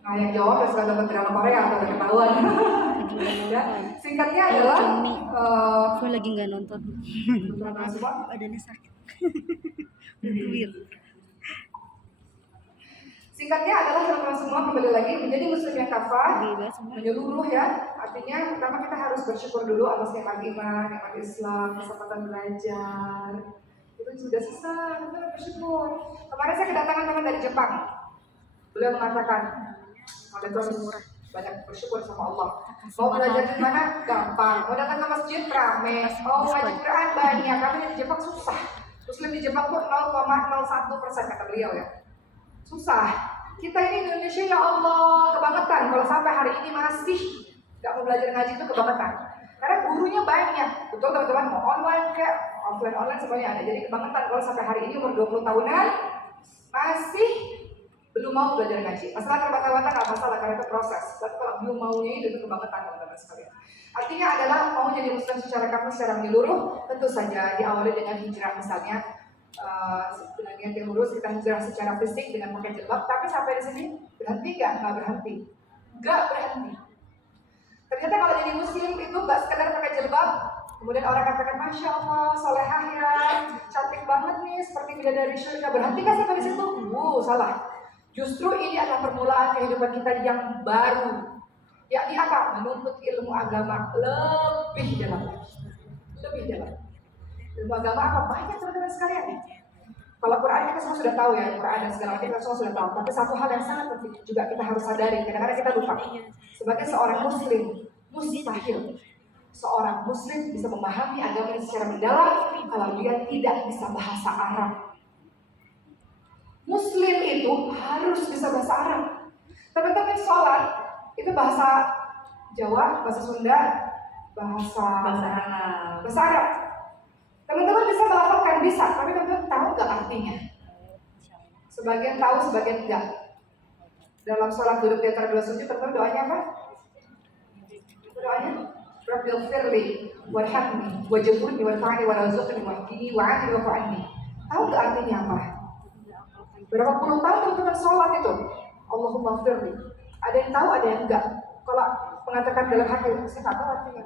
Nah yang jawab ya suka nonton drama Korea atau udah ketahuan. Ya, singkatnya adalah Gue lagi nggak nonton. teman-teman semua. Badannya sakit. Berduir. Singkatnya adalah teman-teman semua kembali lagi menjadi muslim yang kafah, Bebas semua. menyeluruh ya. Artinya pertama kita harus bersyukur dulu atas nikmat iman, nikmat Islam, kesempatan belajar. Itu sudah susah, kita bersyukur. Kemarin saya kedatangan teman dari Jepang. Beliau mengatakan, kalian itu harus banyak bersyukur sama Allah. Mau belajar di mana? Gampang. Mau datang ke masjid rame. Mau ngaji Quran banyak. Kami di Jepang susah. Muslim di Jepang pun 0,01% kata beliau ya. Susah. Kita ini di Indonesia ya Allah kebangetan. Kalau sampai hari ini masih nggak mau belajar ngaji itu kebangetan. Karena gurunya banyak. Betul teman-teman, mau online kayak offline semuanya ada. Jadi kebangetan kalau sampai hari ini umur 20 tahunan masih belum mau belajar ngaji. Masalah terbata-bata nggak masalah karena itu proses. Tapi kalau belum maunya itu kebangetan teman-teman sekalian. Artinya adalah mau jadi muslim secara kafah secara menyeluruh, tentu saja diawali dengan hijrah misalnya. Dengan niat yang lurus kita hijrah secara fisik dengan pakai jilbab, tapi sampai di sini berhenti nggak berhenti. Ternyata kalau jadi muslim itu nggak sekedar pakai jilbab, kemudian orang katakan masya Allah, solehah ya, cantik banget nih, seperti bidadari surga. Berhenti kan sampai di situ? Salah. Justru ini adalah permulaan kehidupan kita yang baru. Yakni apa? Menuntut ilmu agama lebih dalam. Ilmu agama apa? Banyak teman-teman sekalian. Kalau Quran kita semua sudah tahu ya, Quran dan segala macam kita semua sudah tahu. Tapi satu hal yang sangat penting juga kita harus sadari, kadang-kadang kita lupa. Sebagai seorang muslim, mustahil seorang muslim bisa memahami agama ini secara mendalam kalau dia tidak bisa bahasa Arab. Muslim itu harus bisa bahasa Arab. Teman-teman sholat itu bahasa Jawa, bahasa Sunda, bahasa Arab. Teman-teman bisa melafalkan bisa, tapi teman-teman tahu nggak artinya? Sebagian tahu, sebagian enggak. Dalam sholat duduk di antara dua sujud, teman-teman doanya apa? Doanya Rabbil firli warhamni wajibuni warfa'ni warzuqni wahdini wa'afini wa'afini. Tahu nggak artinya apa? Berapa puluh tahun teman-teman sholat itu Allahumma firli. Ada yang tahu, ada yang enggak. Kalau mengatakan dalam hati, saya nggak tahu artinya.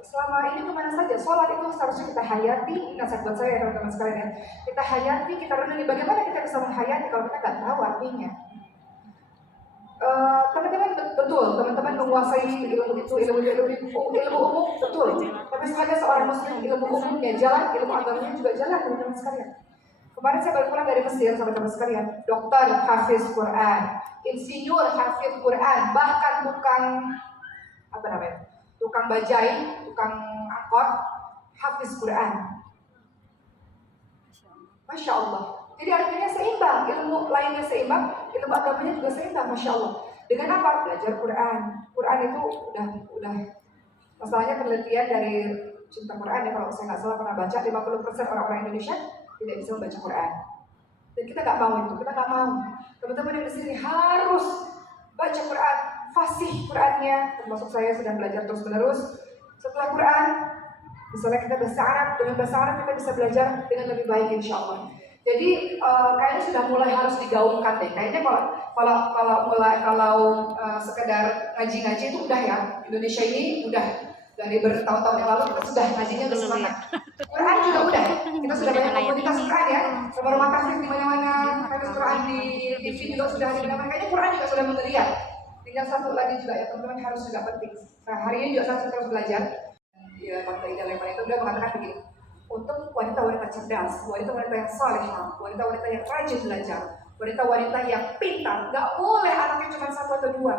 Selama ini kemana saja, sholat itu seharusnya kita hayati. Nasihat buat saya teman-teman sekalian ya. Kita hayati, kita renungi bagaimana kita bisa menghayati kalau kita nggak tahu artinya. Teman-teman betul, teman-teman menguasai ilmu itu, ilmu umum betul. Tapi sebagai seorang muslim, ilmu umumnya jalan, ilmu agamanya juga jalan teman-teman sekalian. Kemarin saya baru pulang dari Mesir teman-teman sekalian. Dokter hafiz Quran, insinyur hafiz Quran, bahkan tukang bajai, tukang angkot, hafiz Quran. Masya Allah. Jadi artinya seimbang, ilmu lainnya seimbang, ilmu agamanya juga seimbang, Masya Allah. Dengan apa? Belajar Quran. Quran itu udah masalahnya penelitian dari Cinta Quran ya, kalau saya nggak salah pernah baca, 50% orang-orang Indonesia tidak bisa membaca Quran. Dan kita nggak mau itu, kita nggak mau. Teman-teman yang di sini harus baca Quran, fasih Qurannya, termasuk saya sedang belajar terus-menerus. Setelah Quran, misalnya kita bahasa Arab, dengan bahasa Arab kita bisa belajar dengan lebih baik insya Allah. Jadi kayaknya sudah mulai harus digaungkan deh. Kayaknya kalau sekedar ngaji-ngaji itu udah ya. Indonesia ini udah dari bertahun-tahun yang lalu kita sudah ngajinya udah semangat. Quran juga udah. Kita sudah banyak komunitas Quran ya. Sama rumah kasih di mana-mana. Hadis Quran di TV juga sudah di mana-mana. Kayaknya Quran juga sudah menggeliat. Tinggal satu lagi juga ya teman-teman harus juga penting. Nah hari ini juga saya terus belajar. Ya Pak Ida Leman itu udah mengatakan begini. Untuk wanita-wanita cerdas, wanita-wanita yang salehah, wanita-wanita yang rajin belajar, wanita-wanita yang pintar, nggak boleh anaknya cuma satu atau dua.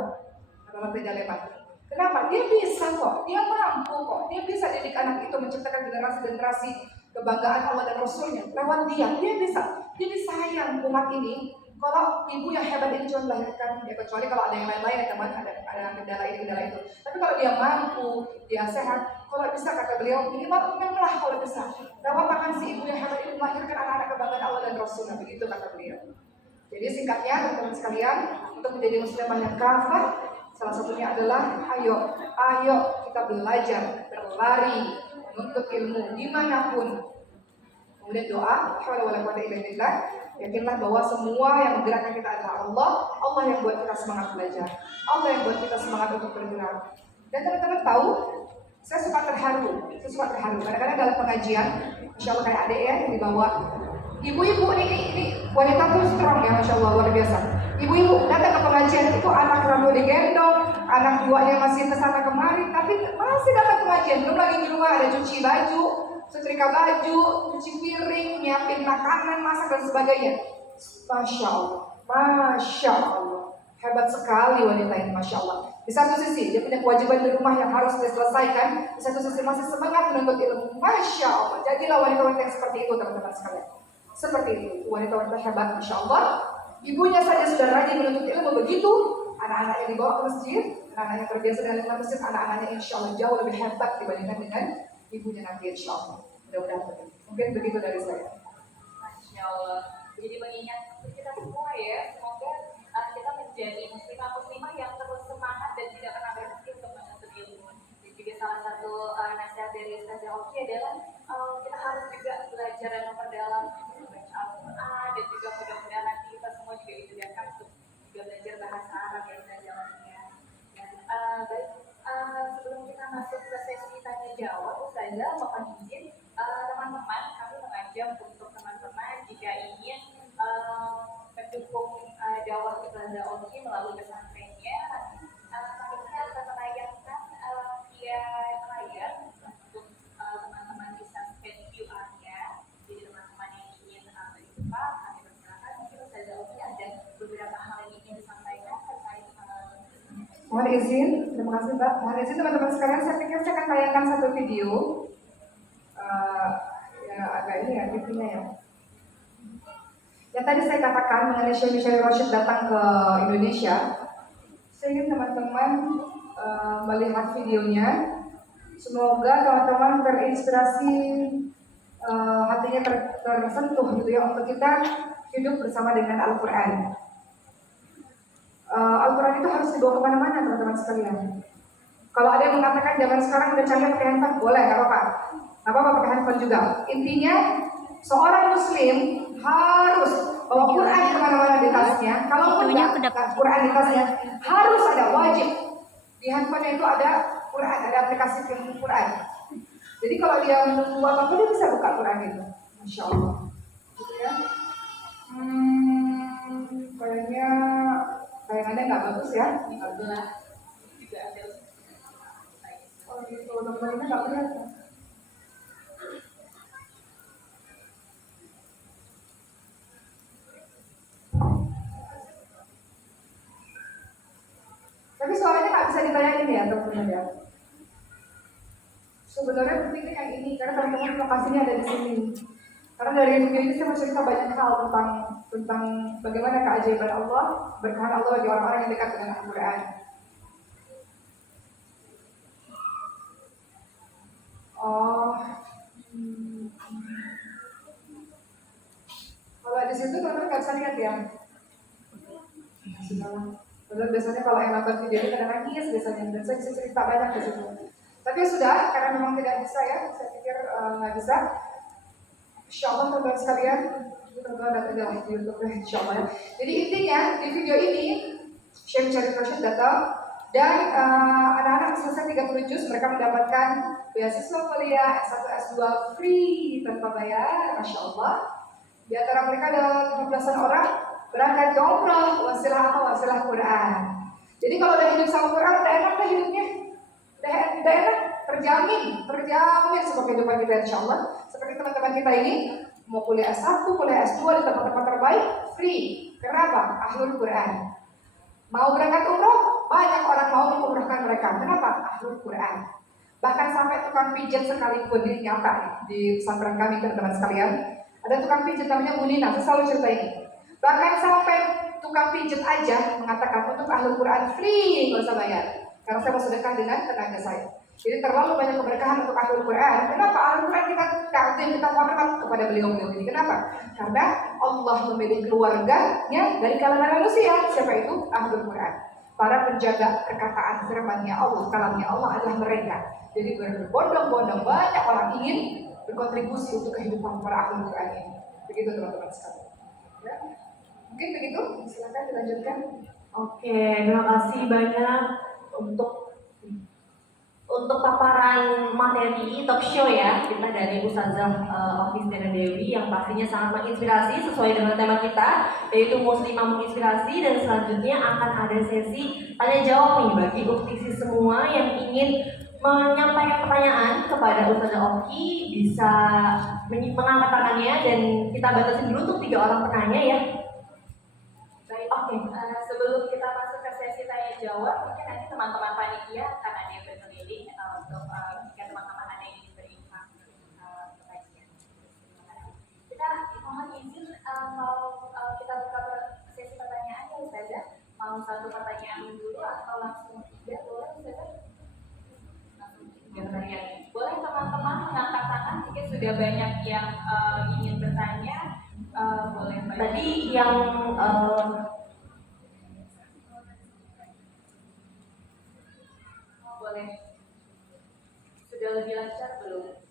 Kata Tidak Leman. Kenapa? Dia bisa kok, dia mampu kok, dia bisa didik anak itu menciptakan generasi-generasi kebanggaan Allah dan Rasulnya lewat dia bisa. Jadi sayang umat ini kalau ibu yang hebat ini cuma melahirkan, ya kecuali kalau ada yang lain-lain ya teman, ada kendala ini kendala itu. Tapi kalau dia mampu, dia sehat, kalau bisa kata beliau minimal lah kalau bisa. Lewat tangan si ibu yang hebat ini melahirkan anak-anak kebanggaan Allah dan Rasulnya, begitu kata beliau. Jadi singkatnya teman-teman sekalian, untuk menjadi muslimah yang kafah, salah satunya adalah ayo kita belajar, berlari menuntut ilmu dimanapun. Kemudian doa, yakinlah bahwa semua yang menggerakkan kita adalah Allah. Allah yang buat kita semangat belajar, Allah yang buat kita semangat untuk bergerak. Dan teman-teman tahu, saya suka terharu. Kadang-kadang dalam pengajian, Masya Allah kayak adik ya yang dibawa. Ibu-ibu ini wanita tuh strong ya, Masya Allah, luar biasa. Ibu-ibu datang ke pengajian, itu anak rambut digendong, anak duanya masih kesana kemari, tapi masih datang ke pengajian. Belum lagi di rumah ada cuci baju, setrika baju, cuci piring, nyiapin makanan, masak dan sebagainya. Masya Allah, hebat sekali wanita ini, Masya Allah. Di satu sisi dia punya kewajiban di rumah yang harus diselesaikan, di satu sisi masih semangat menuntut ilmu. Masya Allah, jadilah wanita-wanita yang seperti itu teman-teman sekalian. Seperti itu, wanita-wanita hebat, Masya Allah. Ibunya saja sudah rajin menuntut ilmu begitu, anak-anaknya dibawa ke masjid, anak-anaknya terbiasa dengan masjid, anak-anaknya insya Allah jauh lebih hebat dibandingkan dengan ibunya nanti insya Allah. Mudah-mudahan begitu. Mungkin begitu dari saya. Masya Allah. Jadi mengingat kita semua ya, semoga kita menjadi muslimah yang terus semangat dan tidak pernah berhenti untuk menuntut ilmu. Dan juga salah satu nasihat dari Ustazah Oki adalah kita harus juga belajar dan memperdalam membaca Al-Quran, dan juga mudah-mudahan nanti kita semua juga dimudahkan untuk juga belajar bahasa Arab ya Ustazah Oki ya. Dan baik, sebelum kita masuk ke sesi tanya jawab, Ustazah mohon izin teman-teman, kami mengajak untuk teman-teman jika ingin mendukung dakwah Ustazah Oki melalui pesantrennya, kami akan menayangkan via layar untuk teman-teman bisa scan QR-nya. Jadi teman-teman yang ingin berjumpa, kami persilakan. Mungkin Ustazah Oki ada beberapa hal yang ingin disampaikan terkait Mohon izin, terima kasih Mbak. Mohon izin teman-teman sekalian, saya pikir saya akan tayangkan satu video. Ya agak ini ya, TV-nya ya. Yang tadi saya katakan mengenai Syekh Michel Roshid datang ke Indonesia, saya ingin teman-teman melihat videonya. Semoga teman-teman terinspirasi, hatinya tersentuh gitu ya, untuk kita hidup bersama dengan Al-Quran. Al-Quran itu harus dibawa kemana-mana teman-teman sekalian. Kalau ada yang mengatakan zaman sekarang udah canggih pakai handphone, boleh, nggak apa-apa. Nggak apa-apa pakai handphone juga. Intinya seorang muslim harus bawa Quran kemana-mana di tasnya. Kalau enggak, Quran di tasnya harus ada, wajib. Di handphonenya itu ada Quran, ada aplikasi film Quran. Jadi kalau dia menunggu apa-apa, dia bisa buka Quran itu. Masya Allah. Gitu ya. Kayaknya tayangannya nggak bagus ya. Alhamdulillah juga ada. Oh gitu, teman-temannya nggak kelihatan. Tapi suaranya nggak bisa ditayangin ya teman-teman ya. Sebenarnya pentingnya yang ini karena teman-teman lokasinya ada di sini. Karena dari video ini saya mau cerita banyak hal tentang bagaimana keajaiban Allah, berkahan Allah bagi orang-orang yang dekat dengan Al-Quran. Kalau di situ teman-teman nggak bisa lihat ya. Padahal biasanya kalau yang nonton video ini kadang nangis biasanya, dan saya bisa cerita banyak di situ. Tapi sudah, karena memang tidak bisa ya, saya pikir nggak bisa. Insya Allah teman-teman sekalian, teman-teman datang dalam di YouTube ya, Insya Allah ya. Jadi intinya di video ini Syekh Michel Roshid datang dan anak-anak selesai 30 juz mereka mendapatkan beasiswa kuliah S1 S2 free tanpa bayar, Masya Allah. Di antara mereka ada 15-an orang berangkat ke umrah, wasilah apa? Wasilah Quran. Jadi kalau udah hidup sama Quran, udah enak lah hidupnya. Udah enak, terjamin sebuah kehidupan kita insya Allah. Seperti teman-teman kita ini, mau kuliah S1, kuliah S2 di tempat-tempat terbaik, free. Kenapa? Ahlul Quran. Mau berangkat umroh, banyak orang mau mengumrohkan mereka. Kenapa? Ahlul Quran. Bahkan sampai tukang pijat sekalipun, ini nyata di pesantren kami teman-teman sekalian. Ada tukang pijat namanya Bu Nina, saya selalu cerita ini. Bahkan sampai tukang pijat aja mengatakan untuk Ahlul Quran free, nggak usah bayar. Karena saya mau sedekah dengan tenaga saya. Jadi terlalu banyak keberkahan untuk Ahlul Quran. Kenapa? Ahlul Quran kita takdim, kita hormat kepada beliau-beliau ini. Kenapa? Karena Allah memilih keluarganya dari kalangan manusia. Siapa itu? Ahlul Quran. para penjaga perkataan firman-Nya Allah, kalamnya Allah adalah mereka. Jadi berbondong-bondong banyak orang ingin berkontribusi untuk kehidupan para ahli Quran ini. Begitu teman-teman sekalian. Ya. Mungkin begitu, silakan dilanjutkan. Oke, terima kasih banyak untuk paparan materi talk show ya kita dari Ustazah Okis Dena Dewi yang pastinya sangat menginspirasi sesuai dengan tema kita, yaitu Muslimah menginspirasi. Dan selanjutnya akan ada sesi tanya jawab nih bagi uktisi semua yang ingin menyampaikan pertanyaan kepada Ustazah Oki, bisa mengangkat tangannya dan kita batasi dulu untuk 3 orang penanya ya. Baik, oke. Sebelum kita masuk ke sesi tanya jawab, mungkin nanti teman-teman panitia akan ada yang berkeliling untuk jika teman-teman ada yang ingin berinfak kebagian. Kita mohon izin mau kita buka sesi pertanyaan ya Ustazah. Mau 1 pertanyaan dulu atau langsung 3 boleh Ustazah? Langsung 3 pertanyaan. Boleh teman-teman mengangkat tangan jika sudah banyak yang ingin bertanya. Boleh. Tadi yang boleh. Sudah lebih lancar belum?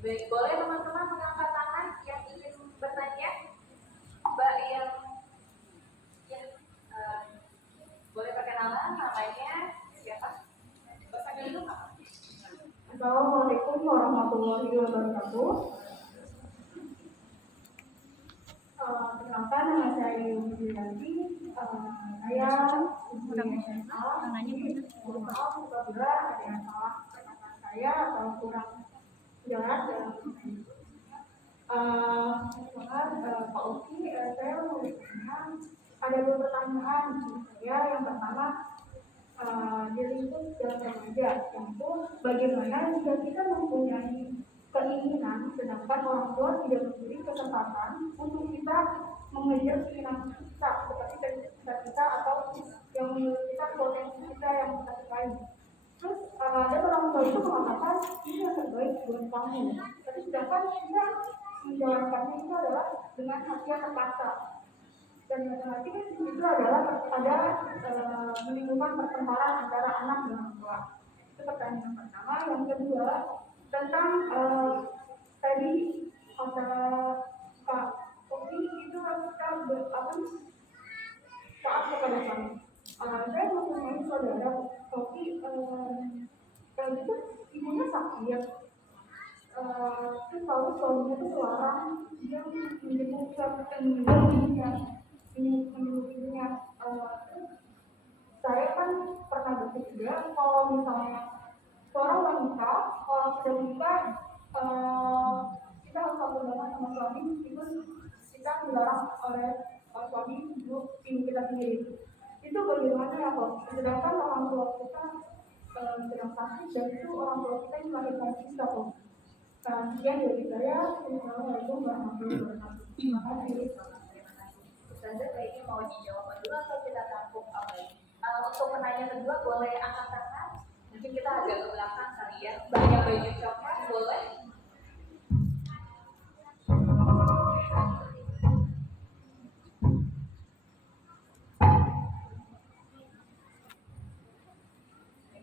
Baik, boleh teman-teman mengangkat tangan yang ingin bertanya. Mbak yang ya, boleh perkenalan namanya siapa? Mbak sambil dulu Pak. Assalamualaikum warahmatullahi wabarakatuh. Perkenalkan, nama saya Yudhiyati. Saya SMA. Mohon maaf apabila ada yang salah perkataan saya atau kurang jelas dalam ini. Pak Uki, saya mau bertanya, ada 2 pertanyaan saya. Yang pertama, di lingkup yang remaja, yaitu bagaimana jika kita mempunyai keinginan sedangkan orang tua tidak memberi kesempatan untuk kita mengejar keinginan kita seperti cita-cita atau yang menurut kita potensi kita yang kita sukai. Terus ada orang tua itu mengatakan ini yang terbaik buat kamu, tapi sedangkan kita menjalankannya itu adalah dengan hati yang terpaksa. Dan hati kan itu adalah ada menimbulkan pertengkaran antara anak dan orang tua. Itu pertanyaan yang pertama. Yang kedua tentang tadi kata Pak Kopi itu kita taat kepada kami. Saya mempunyai saudara Kopi, itu ibunya sakit. Terus tahu suaminya itu seorang yang menyebutnya. Saya kan pernah berpikir kalau misalnya seorang wanita kalau sudah menikah, kita harus berhubungan sama suami meskipun kita dilarang oleh suami untuk ibu kita sendiri. Itu bagaimana ya Pak? Sedangkan orang tua kita sedang sakit dan itu orang tua kita yang melahirkan kita Pak. Sekian dari saya. Assalamualaikum warahmatullahi wabarakatuh. Terima kasih. Ustazah kayaknya mau dijawab dulu atau kita tampung untuk penanya kedua boleh angkat tangan. Mungkin kita agak ke belakang kali ya. Mbak yang baju coklat boleh.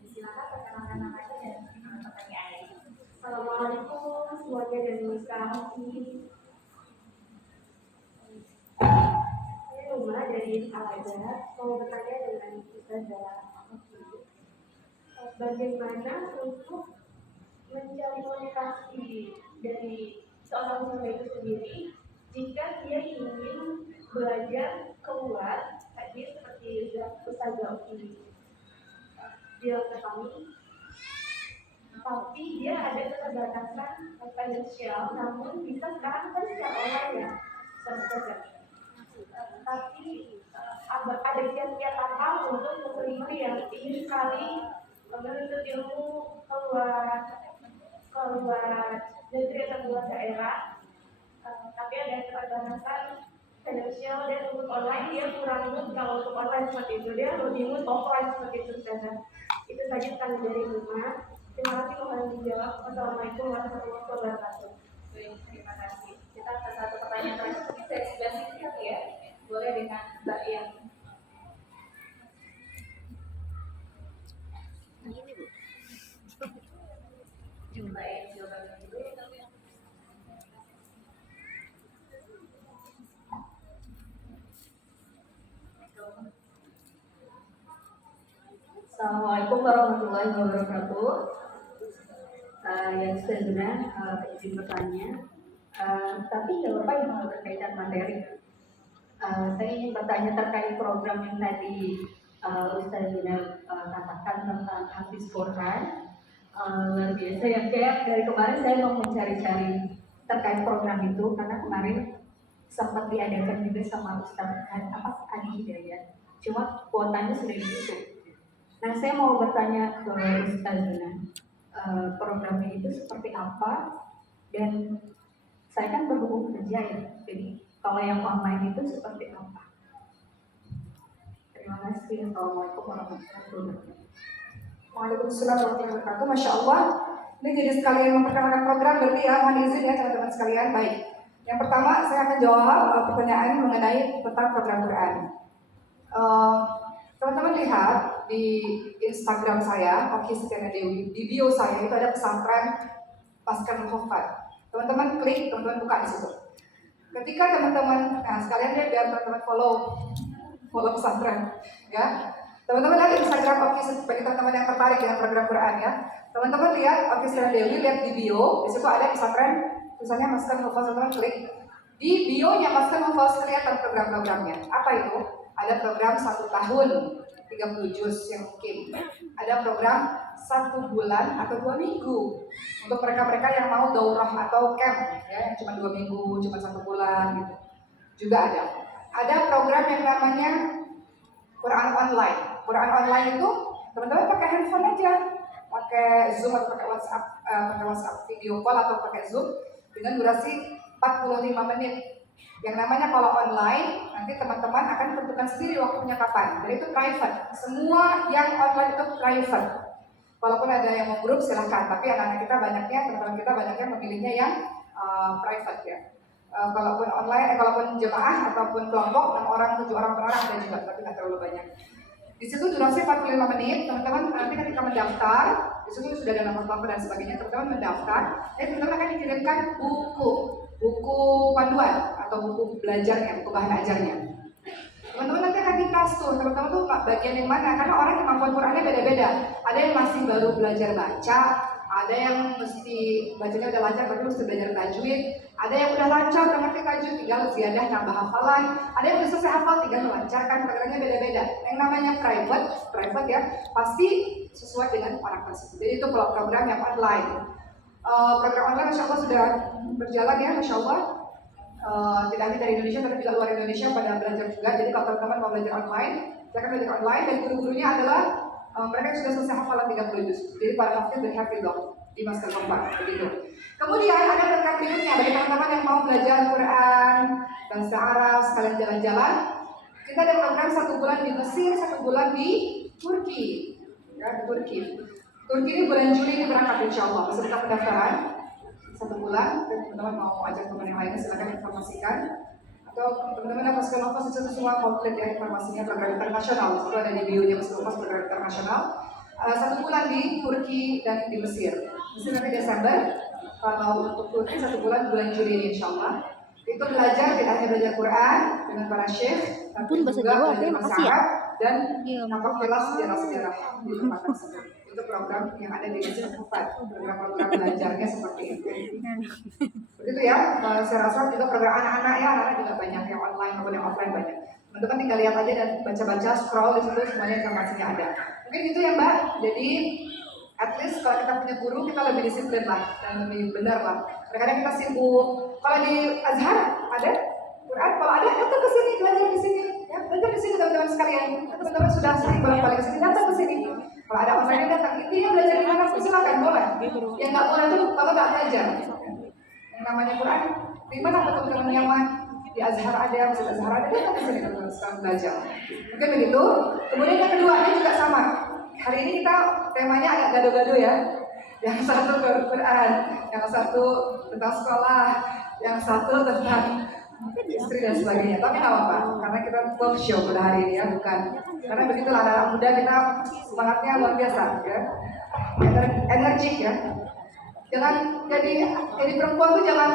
Silakan perkenalkan namanya dan pertanyaannya. Assalamualaikum semuanya dan sekarang ini saya Numa dari Al-Azhar mau bertanya dengan Ustazah Oki, bagaimana untuk mencari motivasi dari seorang muslim itu sendiri jika dia ingin belajar keluar hadis seperti Ustazah Oki bilang ke kami, tapi dia ada keterbatasan finansial, namun bisa sekarang kan secara online ya, saja. Tapi ada kiat-kiat apa untuk muslimah yang ingin sekali menuntut ilmu keluar negeri atau keluar daerah, tapi ada keterbatasan finansial, dan untuk online dia kurang mood. Kalau untuk online seperti itu dia lebih mood offline seperti itu saja. Itu saja tanya dari rumah. Terima kasih, mohon dijawab. Wassalamualaikum warahmatullahi wabarakatuh. Baik, terima kasih. Kita ke satu pertanyaan terakhir, mungkin dari sebelah sini kali ya. Boleh dengan Mbak Yang. Mbak Yang jawabannya dulu. Assalamualaikum warahmatullahi wabarakatuh. Yang sebenarnya izin bertanya, tapi nggak apa yang berkaitan materi. Saya ingin bertanya terkait program yang tadi Ustaz Zuna katakan tentang Hafiz Quran. Luar biasa ya, kayak dari kemarin saya mau mencari-cari terkait program itu karena kemarin sempat diadakan juga sama Ustaz Adi Hidayat. Cuma kuotanya sudah ditutup. Nah, saya mau bertanya ke Ustaz Zuna, programnya itu seperti apa? Dan saya kan berhubung kerja ya, jadi kalau yang online itu seperti apa? Terima kasih. Assalamualaikum warahmatullahi wabarakatuh. Waalaikumsalam warahmatullahi wabarakatuh. Masya Allah. Ini jadi sekalian memperkenalkan program, berarti ya, mohon izin ya teman-teman sekalian. Baik. Yang pertama saya akan jawab pertanyaan mengenai tentang program Quran. Teman-teman lihat di Instagram saya, Oki Setiana Dewi, di bio saya itu ada pesantren Pascan Khofat. Teman-teman klik, teman-teman buka di situ. Ketika teman-teman, nah sekalian deh biar teman-teman follow pesantren, ya. Teman-teman lihat Instagram Oki, bagi teman-teman yang tertarik dengan program Quran ya. Teman-teman lihat Oki Setiana Dewi, lihat di bio, di situ ada pesantren, tulisannya Pascan Khofat, teman-teman klik. Di bio-nya Pascan Khofat kelihatan program-programnya. Apa itu? Ada program 1 tahun 30 juz yang mungkin. Ada program 1 bulan atau 2 minggu untuk mereka-mereka yang mau daurah atau camp ya, yang cuma 2 minggu, cuma 1 bulan gitu. Juga ada. Ada program yang namanya Quran online. Quran online itu teman-teman pakai handphone aja, pakai Zoom atau pakai WhatsApp video call atau pakai Zoom dengan durasi 45 menit. Yang namanya kalau online, nanti teman-teman akan tentukan sendiri waktunya kapan. Jadi itu private. Semua yang online itu private. Walaupun ada yang mau grup silahkan, tapi anak-anak kita banyaknya, teman-teman kita banyaknya memilihnya yang private ya. Kalaupun online, kalaupun jemaah ataupun kelompok 6 orang, 7 orang per orang ada juga, tapi nggak terlalu banyak. Di situ durasi 45 menit, teman-teman nanti ketika mendaftar, di situ sudah ada nomor telepon dan sebagainya, teman-teman mendaftar, teman-teman akan dikirimkan buku panduan atau buku belajarnya, buku bahan ajarnya. Teman-teman nanti akan dikasih, teman-teman tuh bagian yang mana, karena orang kemampuan Qurannya beda-beda. Ada yang masih baru belajar baca, ada yang mesti bacanya udah lancar tapi mesti belajar tajwid, ada yang udah lancar udah ngerti tajwid tinggal ziyadah nambah hafalan, ada yang udah selesai hafal tinggal melancarkan, programnya beda-beda. Yang namanya private ya, pasti sesuai dengan orang tersebut. Jadi itu program yang online. Program online Masya Allah sudah berjalan ya, Masya Allah. Tidak hanya dari Indonesia tapi juga luar Indonesia pada belajar juga. Jadi kalau teman-teman mau belajar online, silakan belajar online, dan guru-gurunya adalah mereka sudah selesai hafalan 30 juz. Jadi para hafiz dan hafidhah di Master Kompak begitu. Kemudian ada program berikutnya bagi teman-teman yang mau belajar Quran, bahasa Arab, sekalian jalan-jalan. Kita ada program 1 bulan di Mesir, 1 bulan di Turki. Ya, di Turki. Turki ini bulan Juli ini berangkat insya Allah. Bisa buka pendaftaran 1 bulan. Dan teman-teman mau ajak teman yang lainnya silakan informasikan. Atau teman-teman atas Kenovas itu semua komplit ya informasinya, program internasional. Itu ada di bio-nya Kenovas program internasional. 1 bulan di Turki dan di Mesir. Mesir nanti Desember. Kalau untuk Turki 1 bulan Juli ini insya Allah. Itu belajar, tidak hanya belajar Quran dengan para syekh, tapi bahasa juga Jawa, belajar bahasa makasih ya. Arab dan Iya, nampak jelas sejarah-sejarah di tempat tersebut. Itu program yang ada di Mesir Tempat. Program-program belajarnya seperti itu. Begitu ya. Saya rasa juga program anak-anak ya, anak-anak juga banyak yang online maupun yang offline banyak. Teman-teman tinggal lihat aja dan baca-baca, scroll di situ semuanya informasinya ada. Mungkin itu ya Mbak. Jadi at least kalau kita punya guru kita lebih disiplin lah dan lebih benar lah. Kadang-kadang kita sibuk. Kalau di Azhar ada Quran, kalau ada datang ke sini belajar di sini, ya belajar di sini teman-teman sekalian. Teman-teman sudah sering bolak-balik ke sini, datang ke sini. Kalau ada online datang, intinya belajar di mana pun silakan boleh. Yang nggak boleh tuh kalau nggak belajar. Yang namanya Quran, di mana teman-teman nyaman, di Azhar ada, Masjid Azhar ada, datang ke sini teman-teman sekarang belajar. Mungkin begitu. Kemudian yang kedua ini juga sama. Hari ini kita temanya agak gado-gado ya. Yang satu Quran, yang satu tentang sekolah, yang satu tentang istri dan sebagainya. Tapi nggak apa-apa, karena kita workshop pada hari ini ya, bukan. Karena begitulah anak muda kita semangatnya luar biasa ya, energik ya. Jangan jadi perempuan tuh jangan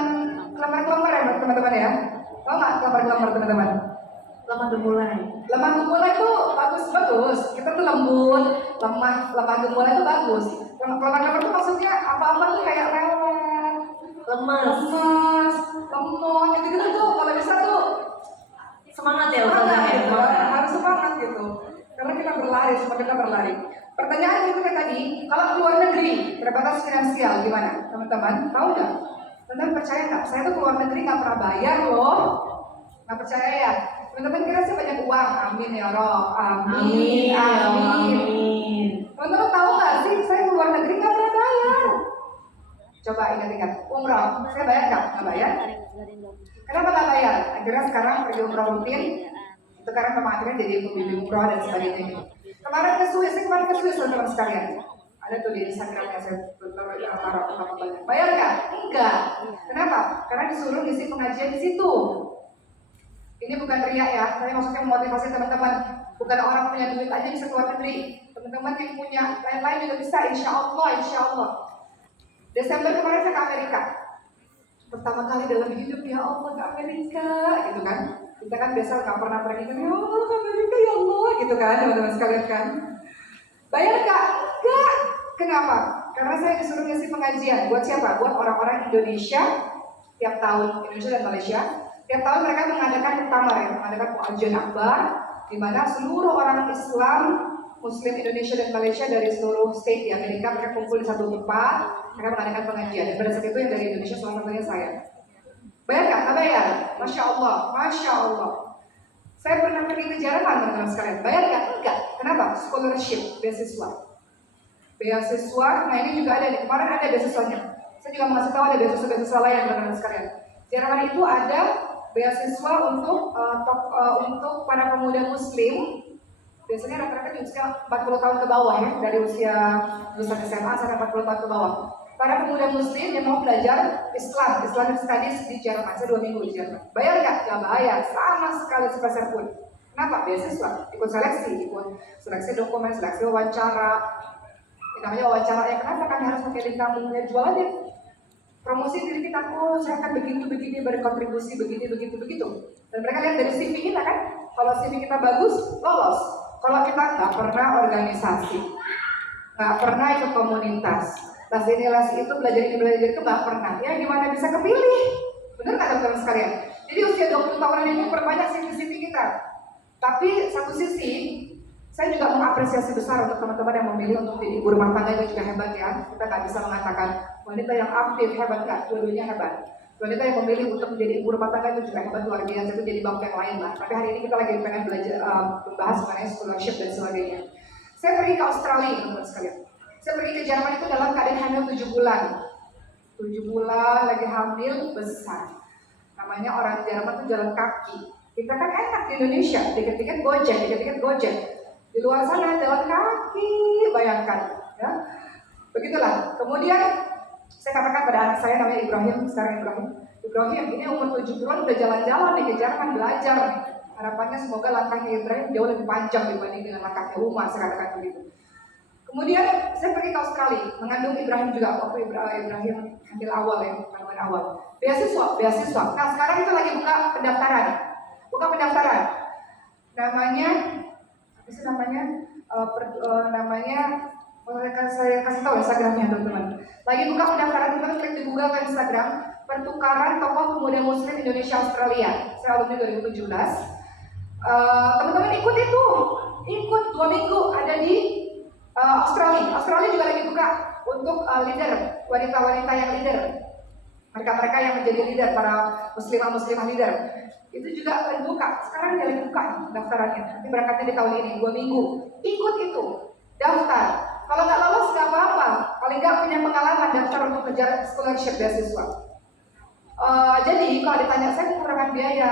kelamar-kelamar ya teman-teman ya. Tahu nggak kelamar-kelamar teman-teman? Lemah gemulai. Lemah gemulai itu bagus. Kita tuh lembut, lemah gemulai itu bagus. Kelamar-kelamar itu maksudnya apa-apa tuh kayak rewel, Lemas. lemot, gitu-gitu tuh. Kalau bisa tuh Semangat ya semangat Ustazah. gitu, harus semangat gitu. Karena kita berlari, semua kita berlari. Pertanyaan kita tadi, kalau keluar negeri terbatas finansial gimana, teman-teman? Tahu nggak? Teman-teman percaya nggak? Saya tuh keluar negeri nggak pernah bayar loh. Nggak percaya ya? Teman-teman kira saya banyak uang? Amin ya Roh. Amin. Teman-teman tahu nggak sih? Saya keluar negeri nggak pernah bayar. Coba ingat-ingat. Umroh, saya bayar nggak? Nggak bayar. Kenapa nggak bayar? Akhirnya sekarang pergi umroh rutin. Itu karena memang akhirnya jadi pembimbing umroh dan sebagainya gitu. Kemarin ke Swiss, teman-teman sekalian. Ada tuh di Instagramnya saya taruh apa banyak. Bayar nggak? Enggak. Kenapa? Karena disuruh ngisi pengajian di situ. Ini bukan riak ya, saya maksudnya memotivasi teman-teman. Bukan orang punya duit aja bisa keluar negeri. Teman-teman yang punya lain-lain juga bisa, insya Allah. Desember kemarin saya ke Amerika. Pertama kali dalam hidup, ya Allah ke Amerika, gitu kan. Kita kan biasa nggak pernah pergi kan, ya Allah ke Amerika ya Allah, gitu kan teman-teman sekalian kan. Bayar nggak? Enggak. Kenapa? Karena saya disuruh ngisi pengajian. Buat siapa? Buat orang-orang Indonesia. Tiap tahun Indonesia dan Malaysia. Tiap tahun mereka mengadakan muktamar ya, mengadakan pengajian akbar, di mana seluruh orang Islam, Muslim Indonesia dan Malaysia dari seluruh state di Amerika mereka kumpul di satu tempat, mereka mengadakan pengajian. Dan pada saat itu yang dari Indonesia salah satunya saya. Bayar nggak? Nggak bayar. Masya Allah. Saya pernah pergi ke Jerman teman-teman sekalian. Bayar nggak? Enggak. Kenapa? Scholarship, beasiswa. Nah ini juga ada nih. Kemarin ada beasiswanya. Saya juga mau kasih tahu ada beasiswa lain teman-teman sekalian. Jerman itu ada beasiswa untuk para pemuda Muslim. Biasanya rata-rata di usia 40 tahun ke bawah ya, dari usia lulusan SMA sampai 40 tahun ke bawah. Para pemuda Muslim yang mau belajar Islamic Studies di Jerman, saya 2 minggu di Jerman. Bayar nggak? Nggak bayar, sama sekali sepeser pun. Kenapa? Beasiswa, ikut seleksi dokumen, seleksi wawancara. Namanya wawancara ya, kenapa kami harus pakai link kampungnya, jual aja. Promosi diri kita, saya akan begini, berkontribusi begini, begitu. Dan mereka lihat dari CV kita kan, kalau CV kita bagus, lolos. Kalau kita nggak pernah organisasi, nggak pernah ikut komunitas, les itu belajar itu nggak pernah, ya gimana bisa kepilih? Bener nggak teman-teman sekalian? Jadi usia 20 tahunan ini perbanyak CV kita. Tapi satu sisi, saya juga mengapresiasi besar untuk teman-teman yang memilih untuk jadi ibu rumah tangga, itu juga hebat ya. Kita nggak bisa mengatakan wanita yang aktif hebat, nggak, dua-duanya hebat. Wanita yang memilih untuk menjadi ibu rumah tangga itu juga hebat, luar biasa, itu jadi bab yang lain lah. Tapi hari ini kita lagi pengen belajar membahas mengenai scholarship dan sebagainya. Saya pergi ke Australia teman-teman sekalian. Saya pergi ke Jerman itu dalam keadaan hamil 7 bulan. 7 bulan lagi hamil besar. Namanya orang Jerman itu jalan kaki. Kita kan enak di Indonesia, dikit-dikit gojek. Di luar sana jalan kaki, bayangkan. Ya. Begitulah. Kemudian saya katakan pada anak saya namanya Ibrahim, sekarang Ibrahim ini umur 7 bulan udah jalan-jalan nih ke Jerman belajar. Harapannya semoga langkahnya Ibrahim jauh lebih panjang dibanding dengan langkahnya Umar, saya katakan begitu. Kemudian saya pergi ke Australia, mengandung Ibrahim juga waktu Ibrahim hamil awal ya, kandungan awal. Beasiswa. Nah sekarang itu lagi buka pendaftaran. Namanya apa sih namanya? Saya kasih tahu Instagramnya teman-teman. Lagi buka pendaftaran, teman-teman klik di Google ke Instagram, pertukaran tokoh pemuda Muslim Indonesia Australia. Saya alumni 2017. Teman-teman ikut 2 minggu ada di Australia. Australia juga lagi buka untuk leader, wanita-wanita yang leader. Mereka yang menjadi leader, para muslimah leader. Itu juga lagi buka. Sekarang dia lagi buka daftarannya. Nanti berangkatnya di tahun ini 2 minggu. Ikut itu, daftar. Kalau nggak lolos nggak apa-apa. Paling nggak punya pengalaman daftar untuk kejar scholarship beasiswa. Jadi kalau ditanya saya kekurangan biaya,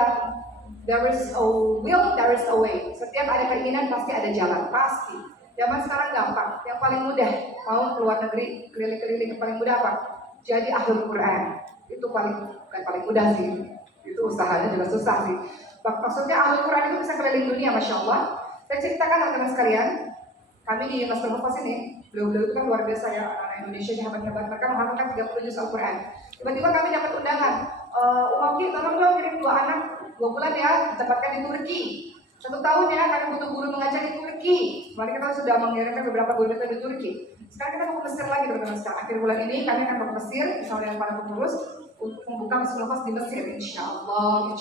there is a will, there is a way. Setiap ada keinginan pasti ada jalan, pasti. Zaman sekarang gampang, yang paling mudah mau keluar negeri keliling-keliling yang paling mudah apa? Jadi ahlul Quran. Itu bukan paling mudah sih. Itu usahanya juga susah sih. Maksudnya ahlul Quran itu bisa keliling dunia, masya Allah. Saya ceritakan teman-teman sekalian, kami di Master Mufas ini, beliau-beliau itu kan luar biasa ya, anak Indonesia yang hebat-hebat. Mereka menghafalkan 30 juz Al-Quran. Tiba-tiba kami dapat undangan, Umoki, tolong dong kirim 2 anak 2 bulan ya, ditempatkan di Turki. 1 tahun ya, kami butuh guru mengajar di Turki. Kemarin kita sudah mengirimkan beberapa guru kita di Turki. Sekarang kita mau ke Mesir lagi teman-teman. Sekarang akhir bulan ini kami akan ke Mesir bersama dengan para pengurus untuk membuka Master Mufas di Mesir, insya Allah.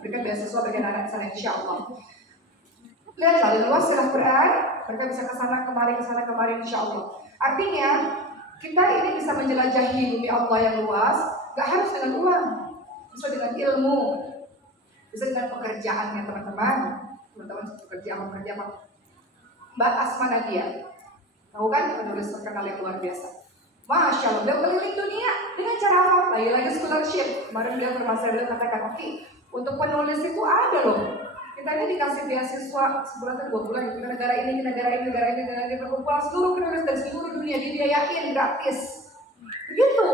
Berikan beasiswa bagi anak-anak di sana, insya Allah. Lihatlah, di luas sirah Quran, mereka bisa ke sana kemari, insya Allah. Artinya, kita ini bisa menjelajahi bumi Allah yang luas, gak harus dengan uang, bisa dengan ilmu, bisa dengan pekerjaannya teman-teman. Teman-teman bekerja apa? Mbak Asma Nadia, tahu kan penulis terkenal yang luar biasa. Masya Allah, beliau keliling dunia dengan cara apa? Lagi scholarship. Kemarin beliau bermasa beliau katakan, oke, untuk penulis itu ada loh. Kita ini dikasih beasiswa sebulan atau 2 bulan ke negara ini, berkumpul seluruh penulis dari seluruh dunia, dibiayain gratis. Begitu.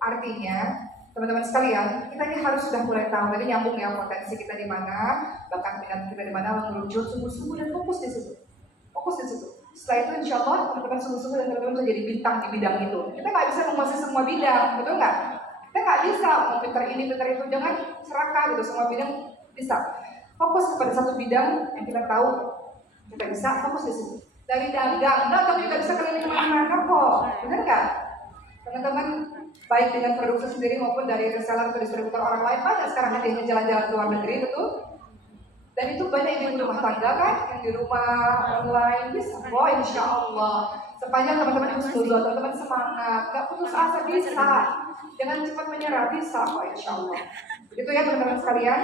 Artinya, teman-teman sekalian, kita ini harus sudah mulai tahu, jadi nyambung ya potensi kita di mana, bakat minat kita di mana, mengerucut sungguh-sungguh dan fokus di situ. Setelah itu insya Allah teman-teman sungguh-sungguh dan teman-teman bisa jadi bintang di bidang itu. Kita nggak bisa menguasai semua bidang, betul nggak? Kita nggak bisa mau pinter ini, pinter itu, jangan serakah gitu, semua bidang bisa. Fokus kepada satu bidang yang kita tahu, kita bisa fokus di situ. Dari dagang juga bisa keliling kemana-mana kok, benar nggak? Teman-teman, baik dengan produksi sendiri maupun dari reseller atau distributor orang lain, banyak sekarang hadiahnya jalan-jalan ke luar negeri, betul? Dan itu banyak yang di rumah tangga kan, yang di rumah online bisa, oh insya Allah. Sepanjang teman-teman husnuzon, teman-teman semangat, nggak putus asa bisa, jangan cepat menyerah bisa, oh insya Allah. Begitu ya teman-teman sekalian.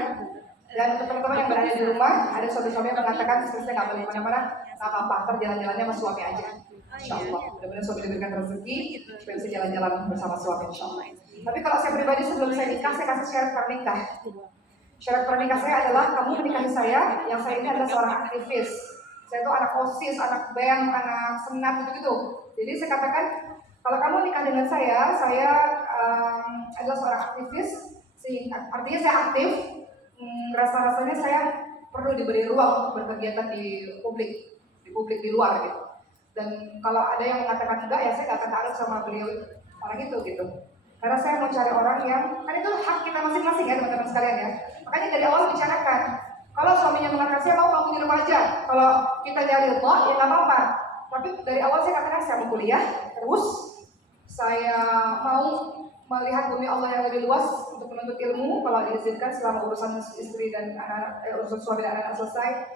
Dan untuk teman-teman yang berada di rumah, ada suami-suami yang mengatakan istri saya nggak boleh kemana-mana, nggak apa-apa, ntar jalan-jalannya sama suami aja. Insya Allah, mudah-mudahan suami diberikan rezeki supaya bisa jalan-jalan bersama suami, insya Allah. Tapi kalau saya pribadi sebelum saya nikah, saya kasih syarat pernikah. Syarat pernikah saya adalah kamu menikahi saya, yang saya ini adalah seorang aktivis. Saya itu anak OSIS, anak BEM, anak senat gitu-gitu. Jadi saya katakan, kalau kamu nikah dengan saya adalah seorang aktivis, artinya saya aktif. Rasa-rasanya saya perlu diberi ruang untuk berkegiatan di publik di luar gitu. Dan kalau ada yang mengatakan enggak, ya saya nggak akan taruh sama beliau orang itu gitu. Karena saya mau cari orang yang, kan itu hak kita masing-masing ya teman-teman sekalian ya. Makanya dari awal bicarakan, kalau suaminya mengatakan saya mau kamu di rumah aja, kalau kita nyari Allah ya nggak apa-apa. Tapi dari awal saya katakan saya mau kuliah, terus saya mau melihat bumi Allah yang lebih luas untuk menuntut ilmu. Kalau diizinkan selama urusan istri dan anak, urusan suami dan anak selesai,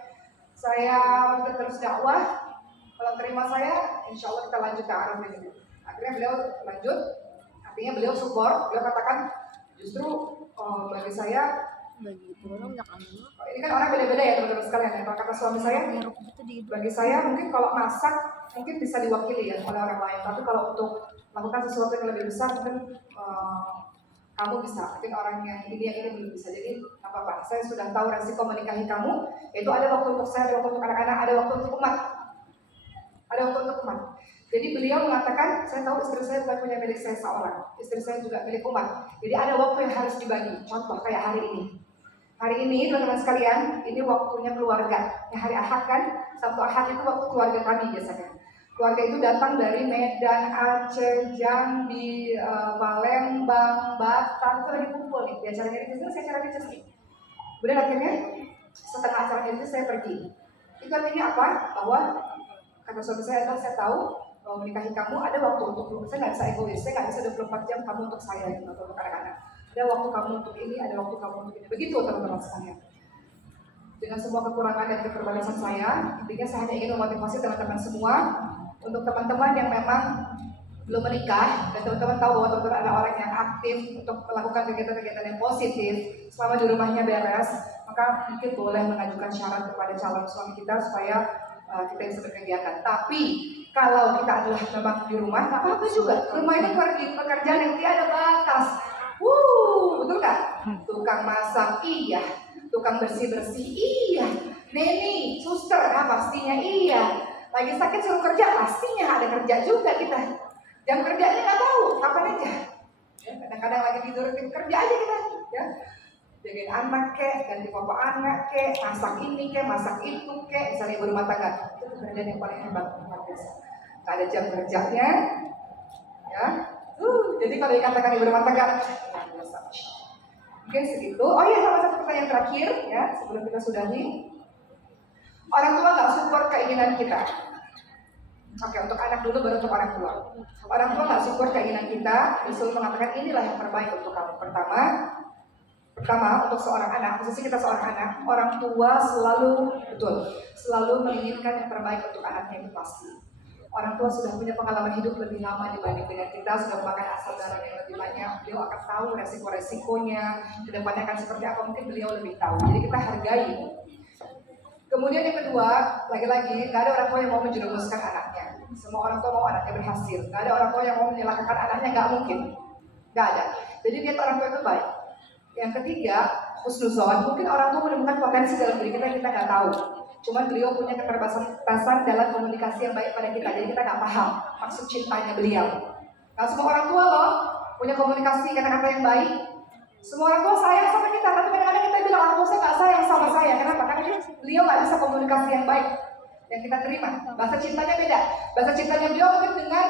saya terus dakwah. Kalau terima saya, insya Allah kita lanjut ke arah ini. Akhirnya beliau lanjut, artinya beliau support. Beliau katakan justru bagi saya, ini kan orang beda-beda ya teman-teman sekalian. Kalau kata suami saya, bagi saya mungkin kalau masak mungkin bisa diwakili ya oleh orang lain. Tapi kalau untuk lakukan sesuatu yang lebih besar mungkin kamu bisa, mungkin orang yang ini belum bisa. Jadi apa-apa, saya sudah tahu resiko menikahi kamu, yaitu ada waktu untuk saya, ada waktu untuk anak-anak, ada waktu untuk umat. Jadi beliau mengatakan, saya tahu istri saya bukan punya milik saya seorang, istri saya juga milik umat. Jadi ada waktu yang harus dibagi. Contoh kayak hari ini. Hari ini teman-teman sekalian, ini waktunya keluarga. Ya, hari Ahad kan, Sabtu Ahad itu waktu keluarga kami biasanya. Keluarga itu datang dari Medan, Aceh, Jambi, Palembang, Batam, itu lagi kumpul nih. Di acara ini saya acara ini. Kemudian akhirnya setelah acara ini saya pergi. Itu artinya apa? Bahwa kata suami saya adalah saya tahu bahwa menikahi kamu ada waktu untuk saya nggak bisa egois, saya nggak bisa 24 jam kamu untuk saya atau untuk anak-anak. Ada waktu kamu untuk ini, ada waktu kamu untuk ini. Begitu teman-teman sekalian. Dengan semua kekurangan dan keterbatasan saya, intinya saya hanya ingin memotivasi teman-teman semua untuk teman-teman yang memang belum menikah dan teman-teman tahu bahwa teman-teman adalah orang yang aktif untuk melakukan kegiatan-kegiatan yang positif selama di rumahnya beres, maka mungkin boleh mengajukan syarat kepada calon suami kita supaya kita bisa berkegiatan. Tapi kalau kita adalah memang di rumah, nggak apa-apa juga. Rumah itu pekerjaan yang tiada batas. betul nggak? Tukang masak iya, tukang bersih-bersih iya, neni, suster, pastinya iya. Lagi sakit suruh kerja, pastinya ada kerja juga kita. Jam kerjanya nggak tahu, kapan aja. Ya, kadang-kadang lagi tidur kerja aja kita, ya. Jagain anak kek, ganti popok anak kek, masak ini kek, masak itu kek, misalnya ibu rumah tangga. Itu pekerjaan yang paling hebat, luar biasa. Nggak ada jam kerjanya, ya. Jadi kalau dikatakan ibu rumah tangga, luar biasa. Mungkin segitu. Oh iya, sama satu pertanyaan terakhir, ya, sebelum kita sudahi. Orang tua nggak support keinginan kita. Oke, untuk anak dulu baru untuk orang tua. Orang tua nggak support keinginan kita, disuruh mengatakan inilah yang terbaik untuk kamu. Pertama untuk seorang anak, posisi kita seorang anak, orang tua selalu menginginkan yang terbaik untuk anaknya, itu pasti. Orang tua sudah punya pengalaman hidup lebih lama dibanding dengan kita, sudah memakan asal darah yang lebih banyak, beliau akan tahu resiko-resikonya, kedepannya akan seperti apa, mungkin beliau lebih tahu. Jadi kita hargai. Kemudian yang kedua, lagi-lagi, gak ada orang tua yang mau menjerumuskan anaknya. Semua orang tua mau anaknya berhasil. Gak ada orang tua yang mau menyalahkan anaknya, gak mungkin. Gak ada. Jadi niat orang tua itu baik. Yang ketiga, husnuzon. Mungkin orang tua menemukan potensi dalam diri kita gak tahu. Cuman beliau punya keterbatasan dalam komunikasi yang baik pada kita. Jadi kita gak paham maksud cintanya beliau. Gak semua orang tua loh punya komunikasi kata-kata yang baik. Semua orang tua sayang sama kita, tapi kadang-kadang kita bilang orang tua saya gak sayang sama saya. Kenapa? Karena beliau gak bisa komunikasi yang baik yang kita terima. Bahasa cintanya beda. Bahasa cintanya beliau mungkin dengan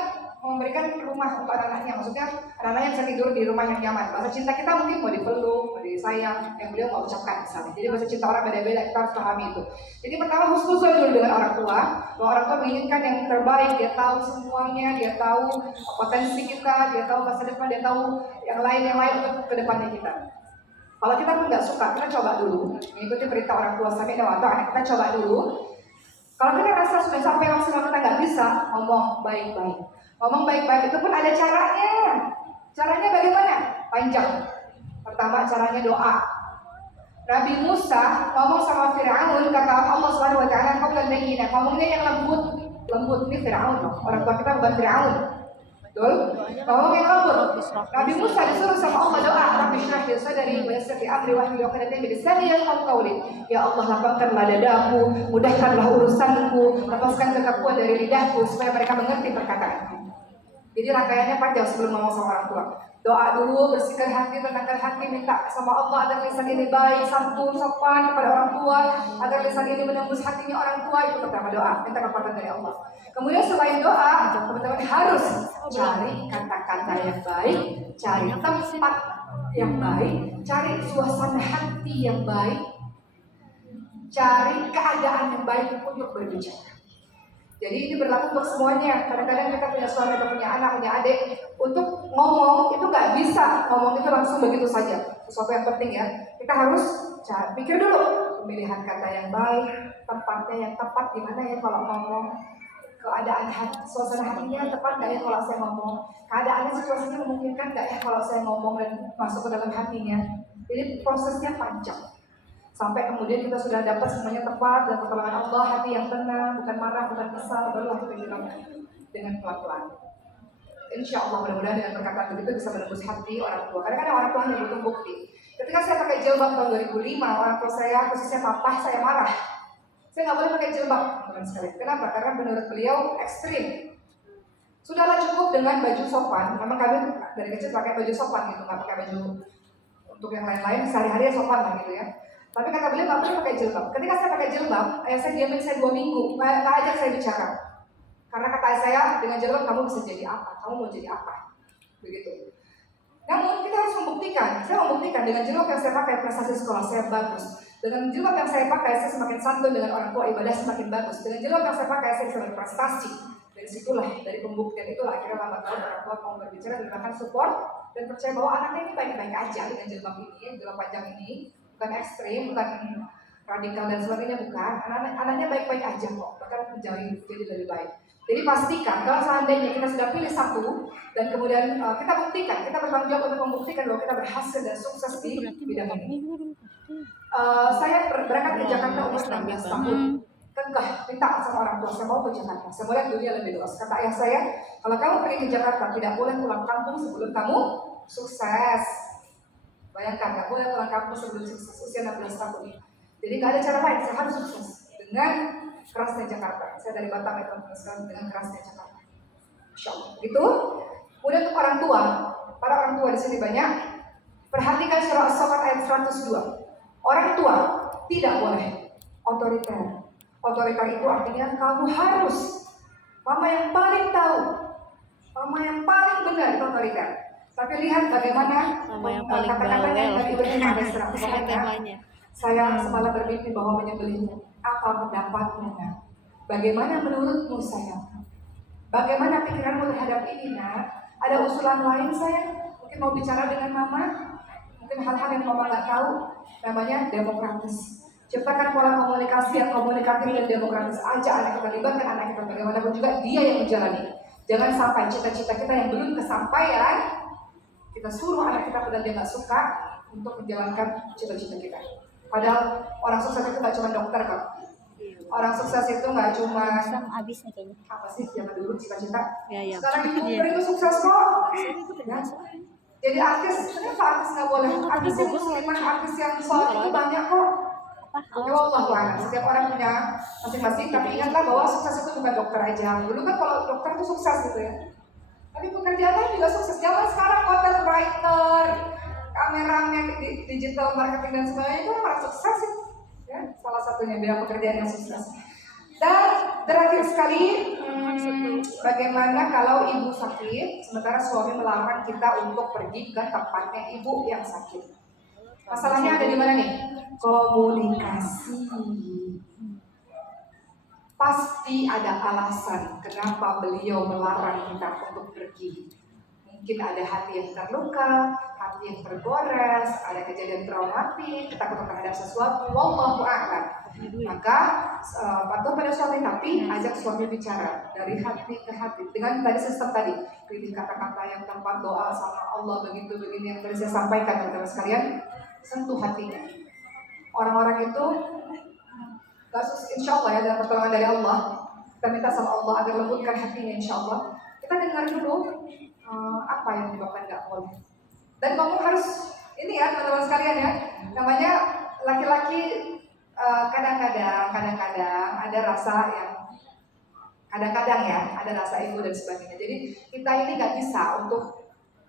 memberikan rumah untuk anak-anaknya. Maksudnya anak-anaknya bisa tidur di rumah yang nyaman. Bahasa cinta kita mungkin mau dipeluk, mau disayang, yang beliau mau ucapkan misalnya. Jadi bahasa cinta orang beda-beda, kita harus pahami itu. Jadi pertama husnuzon dulu dengan orang tua. Bahwa orang tua menginginkan yang terbaik, dia tahu semuanya, dia tahu potensi kita, dia tahu masa depan, dia tahu yang lain untuk kedepannya kita. Kalau kita pun nggak suka, kita coba dulu mengikuti perintah orang tua sampai atau anak kita coba dulu. Kalau kita rasa sudah sampai maksimal kita nggak bisa, ngomong baik-baik. Ngomong baik-baik itu pun ada caranya. Caranya bagaimana? Panjang. Pertama caranya doa. Nabi Musa ngomong sama Fir'aun, kata Allah Subhanahu wa taala, "Qaulan layyina." Ngomongnya yang lembut ini Fir'aun. Orang tua kita bukan Fir'aun. Betul? Ngomong yang lembut. Nabi Musa disuruh sama Allah doa, "Rabbi shrah li sadri wa yassir li amri wahlul 'uqdatam min lisani yafqahu qawli." Ya Allah, lapangkanlah dadaku, mudahkanlah urusanku, lepaskan kekakuan dari lidahku supaya mereka mengerti perkataanku. Jadi rangkaiannya panjang sebelum ngomong sama orang tua. Doa dulu, bersihkan hati, tenangkan hati, minta sama Allah agar lisan ini baik, santun, sopan kepada orang tua, agar lisan ini menembus hatinya orang tua. Itu pertama doa, minta kekuatan dari Allah. Kemudian selain doa, teman-teman harus cari kata-kata yang baik, cari tempat yang baik, cari suasana hati yang baik, cari keadaan yang baik untuk berbicara. Jadi ini berlaku untuk semuanya. Kadang-kadang kita punya suami atau punya anak, punya adik, untuk ngomong itu nggak bisa. Ngomong itu langsung begitu saja. Sesuatu yang penting ya. Kita harus pikir dulu pemilihan kata yang baik, tempatnya yang tepat di mana ya kalau ngomong, keadaan hati, suasana hatinya tepat nggak ya kalau saya ngomong, keadaannya situasinya memungkinkan nggak ya kalau saya ngomong dan masuk ke dalam hatinya. Jadi prosesnya panjang. Sampai kemudian kita sudah dapat semuanya tepat dan pertolongan Allah, hati yang tenang, bukan marah, bukan kesal, barulah kita bilang dengan pelan-pelan. Insya Allah mudah-mudahan dengan perkataan begitu bisa menembus hati orang tua. Kadang-kadang orang tua hanya butuh bukti. Ketika saya pakai jilbab tahun 2005, orang tua saya, khususnya papa, saya marah. Saya nggak boleh pakai jilbab, teman-teman sekalian. Kenapa? Karena menurut beliau ekstrim. Sudahlah cukup dengan baju sopan. Memang kami dari kecil pakai baju sopan gitu, nggak pakai baju untuk yang lain-lain. Sehari-hari sopan lah gitu ya. Tapi kata beliau nggak boleh pakai jilbab. Ketika saya pakai jilbab, ayah saya diamin saya 2 minggu, nggak ajak saya bicara. Karena kata ayah saya, dengan jilbab kamu bisa jadi apa? Kamu mau jadi apa? Begitu. Namun kita harus membuktikan. Saya membuktikan dengan jilbab yang saya pakai, prestasi sekolah saya bagus. Dengan jilbab yang saya pakai, saya semakin santun dengan orang tua, ibadah semakin bagus. Dengan jilbab yang saya pakai, saya bisa berprestasi. Dari situlah, dari pembuktian itulah akhirnya lambat laun orang tua mau berbicara dan akan support dan percaya bahwa anaknya ini baik-baik aja dengan jilbab ini, jilbab panjang ini. Bukan ekstrim, bukan radikal dan sebagainya, bukan. Anaknya baik-baik aja kok, bahkan menjadi lebih baik. Jadi pastikan kalau seandainya kita sudah pilih satu dan kemudian kita buktikan, kita bertanggung jawab untuk membuktikan bahwa kita berhasil dan sukses di bidang ini. Saya berangkat ke Jakarta umur 16 tahun. Kekeh minta sama orang tua, saya mau ke Jakarta, saya mau lihat dunia lebih luas. Kata ayah saya, kalau kamu pergi ke Jakarta tidak boleh pulang kampung sebelum kamu sukses. Bayangkan, nggak boleh pulang kampus sebelum usia 16 tahun. Jadi nggak ada cara lain, saya harus sukses dengan kerasnya Jakarta. Saya dari Batam ya teman-teman sekalian, dengan kerasnya Jakarta. Insya Allah. Gitu. Kemudian untuk orang tua, para orang tua di sini banyak. Perhatikan surah As-Saffat ayat 102. Orang tua tidak boleh otoriter. Otoriter itu artinya kamu harus, mama yang paling tahu, mama yang paling benar itu otoriter. Tapi lihat bagaimana Mama yang paling kata-kata yang bawel. tadi Ibrahim ada Sesuai temanya. saya semalam bermimpi bahwa menyembelihmu. Apa pendapatmu, nak? Bagaimana menurutmu, sayang? Bagaimana pikiranmu terhadap ini, nak? Ada usulan lain, sayang? Mungkin mau bicara dengan mama? Mungkin hal-hal yang mama nggak tahu. Namanya demokratis. Ciptakan pola komunikasi yang komunikatif dan demokratis. Ajak anak kita, libatkan anak kita. Bagaimanapun juga dia yang menjalani. Jangan sampai cita-cita kita yang belum kesampaian kita suruh anak kita padahal dia nggak suka untuk menjalankan cita-cita kita. Padahal orang sukses itu nggak cuma dokter kok. Orang sukses itu nggak cuma Habis nih kayaknya. apa sih zaman dulu cita-cita. Ya. Sekarang youtuber itu sukses kok. Ya. Jadi artis, kenapa artis nggak boleh? Artis yang muslimah, artis yang sholat itu banyak kok. Ya Allah, setiap orang punya masing-masing. Tapi ingatlah bahwa sukses itu bukan dokter aja. Dulu kan kalau dokter itu sukses gitu ya. Tapi pekerjaan lain juga sukses. Jangan sekarang content writer, kameramen, digital marketing dan sebagainya itu orang sukses itu. Ya, salah satunya bidang pekerjaan yang sukses. Dan terakhir sekali, bagaimana kalau ibu sakit, sementara suami melarang kita untuk pergi ke tempatnya ibu yang sakit. Masalahnya ada di mana nih? Komunikasi. Pasti ada alasan kenapa beliau melarang kita untuk pergi. Mungkin ada hati yang terluka, hati yang tergores, ada kejadian traumatik, ketakutan terhadap sesuatu. Wallahu a'lam. Maka patuh pada suami, tapi ajak suami bicara dari hati ke hati dengan tadi sistem tadi, pilih kata-kata yang tanpa doa sama Allah begitu begini yang tadi saya sampaikan teman-teman sekalian, sentuh hatinya. Orang-orang itu kasus insya Allah ya dalam pertolongan dari Allah, kita minta sama Allah agar lembutkan hatinya insya Allah. Kita dengar dulu apa yang menyebabkan nggak boleh. Dan kamu harus ini ya teman-teman sekalian ya, namanya laki-laki kadang-kadang ada rasa yang kadang-kadang ya ada rasa ego dan sebagainya. Jadi kita ini nggak bisa untuk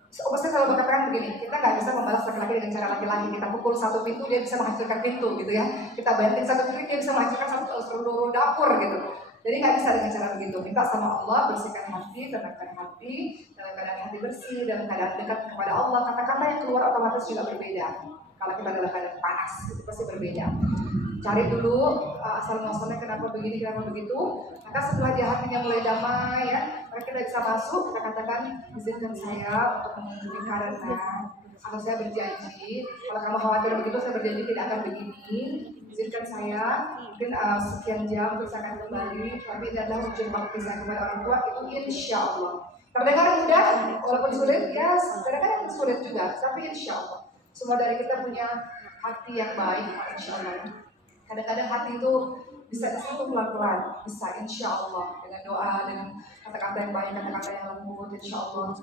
saya selalu berkatakan begini, kita nggak bisa membalas laki-laki dengan cara laki-laki. Kita pukul satu pintu, dia bisa menghancurkan pintu gitu ya. Kita banting satu pintu, dia bisa menghancurkan seluruh dapur gitu. Jadi nggak bisa dengan cara begitu. Minta sama Allah, bersihkan hati, tenangkan hati, dalam keadaan hati bersih, dalam keadaan dekat kepada Allah. Kata-kata yang keluar otomatis juga berbeda. Kalau kita dalam keadaan panas, itu pasti berbeda. Cari dulu asal muasalnya kenapa begini, kenapa begitu. Maka setelah dia hatinya mulai damai ya, maka kita bisa masuk. Kita katakan, izinkan saya untuk mengunjungi karena atau saya berjanji, kalau kamu khawatir begitu, saya berjanji tidak akan begini. Izinkan saya, mungkin sekian jam terus akan kembali. Tapi ini adalah ujung bakti saya kepada orang tua, itu insya Allah. Terdengar mudah, walaupun sulit, ya kadang-kadang sulit juga. Tapi insya Allah, semua dari kita punya hati yang baik, insya Allah. Kadang-kadang hati itu bisa disentuh pelan-pelan, bisa insya Allah dengan doa, dengan kata-kata yang baik, kata-kata yang lembut, insya Allah.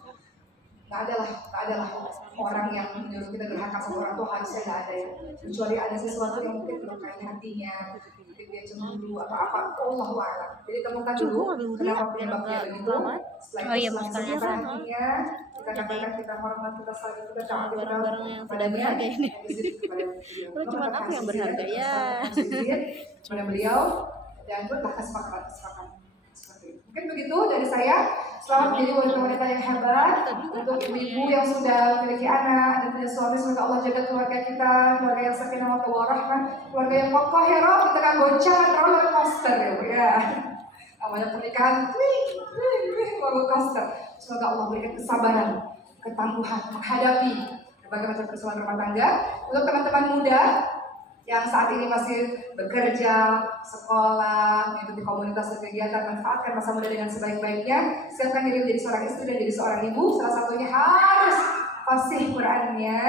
Nggak adalah orang yang menyuruh kita durhaka sama orang tua, harusnya nggak ada ya. Kecuali ada sesuatu yang mungkin melukai hatinya, mungkin dia cemburu apa-apa. Allahu a'lam. Jadi temukan dulu kenapa penyebabnya begitu. Setelah itu selanjutnya hatinya, kita katakan kita hormat, kita saling, kita taat, kita Barang-barang yang pada berharga ini. Kalau cuma aku yang berharga ya. Kepada beliau dan buatlah kesepakatan seperti itu. Mungkin begitu dari saya. Selamat menjadi wanita yang hebat. Untuk ibu-ibu yang sudah memiliki anak dan punya suami, semoga Allah jaga keluarga kita, keluarga yang sakinah mawaddah warahmah, keluarga yang kokoh ya Rob. Kita kan goncangan roller coaster ya. Namanya pernikahan, roller coaster. Semoga Allah berikan kesabaran, ketangguhan menghadapi berbagai macam persoalan rumah tangga. Untuk teman-teman muda yang saat ini masih bekerja, sekolah, mengikuti komunitas dan kegiatan, manfaatkan masa muda dengan sebaik-baiknya. Siapkan diri menjadi seorang istri dan jadi seorang ibu. Salah satunya harus fasih Qur'annya.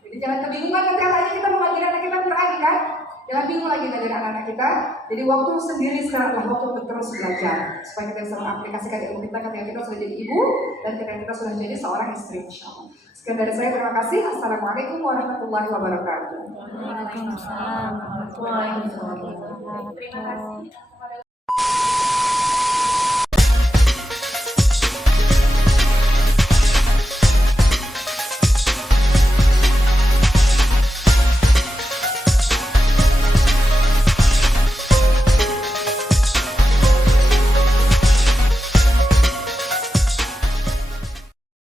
Jadi jangan kebingungan nanti anak kita memanggil anak kita Qur'an kan? Jangan bingung lagi dari anak-anak kita. Jadi waktu sendiri sekarang adalah waktu untuk terus belajar supaya kita bisa mengaplikasikan ilmu kita ketika kita sudah jadi ibu dan ketika kita sudah jadi seorang istri, insyaallah. Sekian dari saya, terima kasih. Assalamualaikum warahmatullahi wabarakatuh. Waalaikumsalam warahmatullahi wabarakatuh. Terima kasih.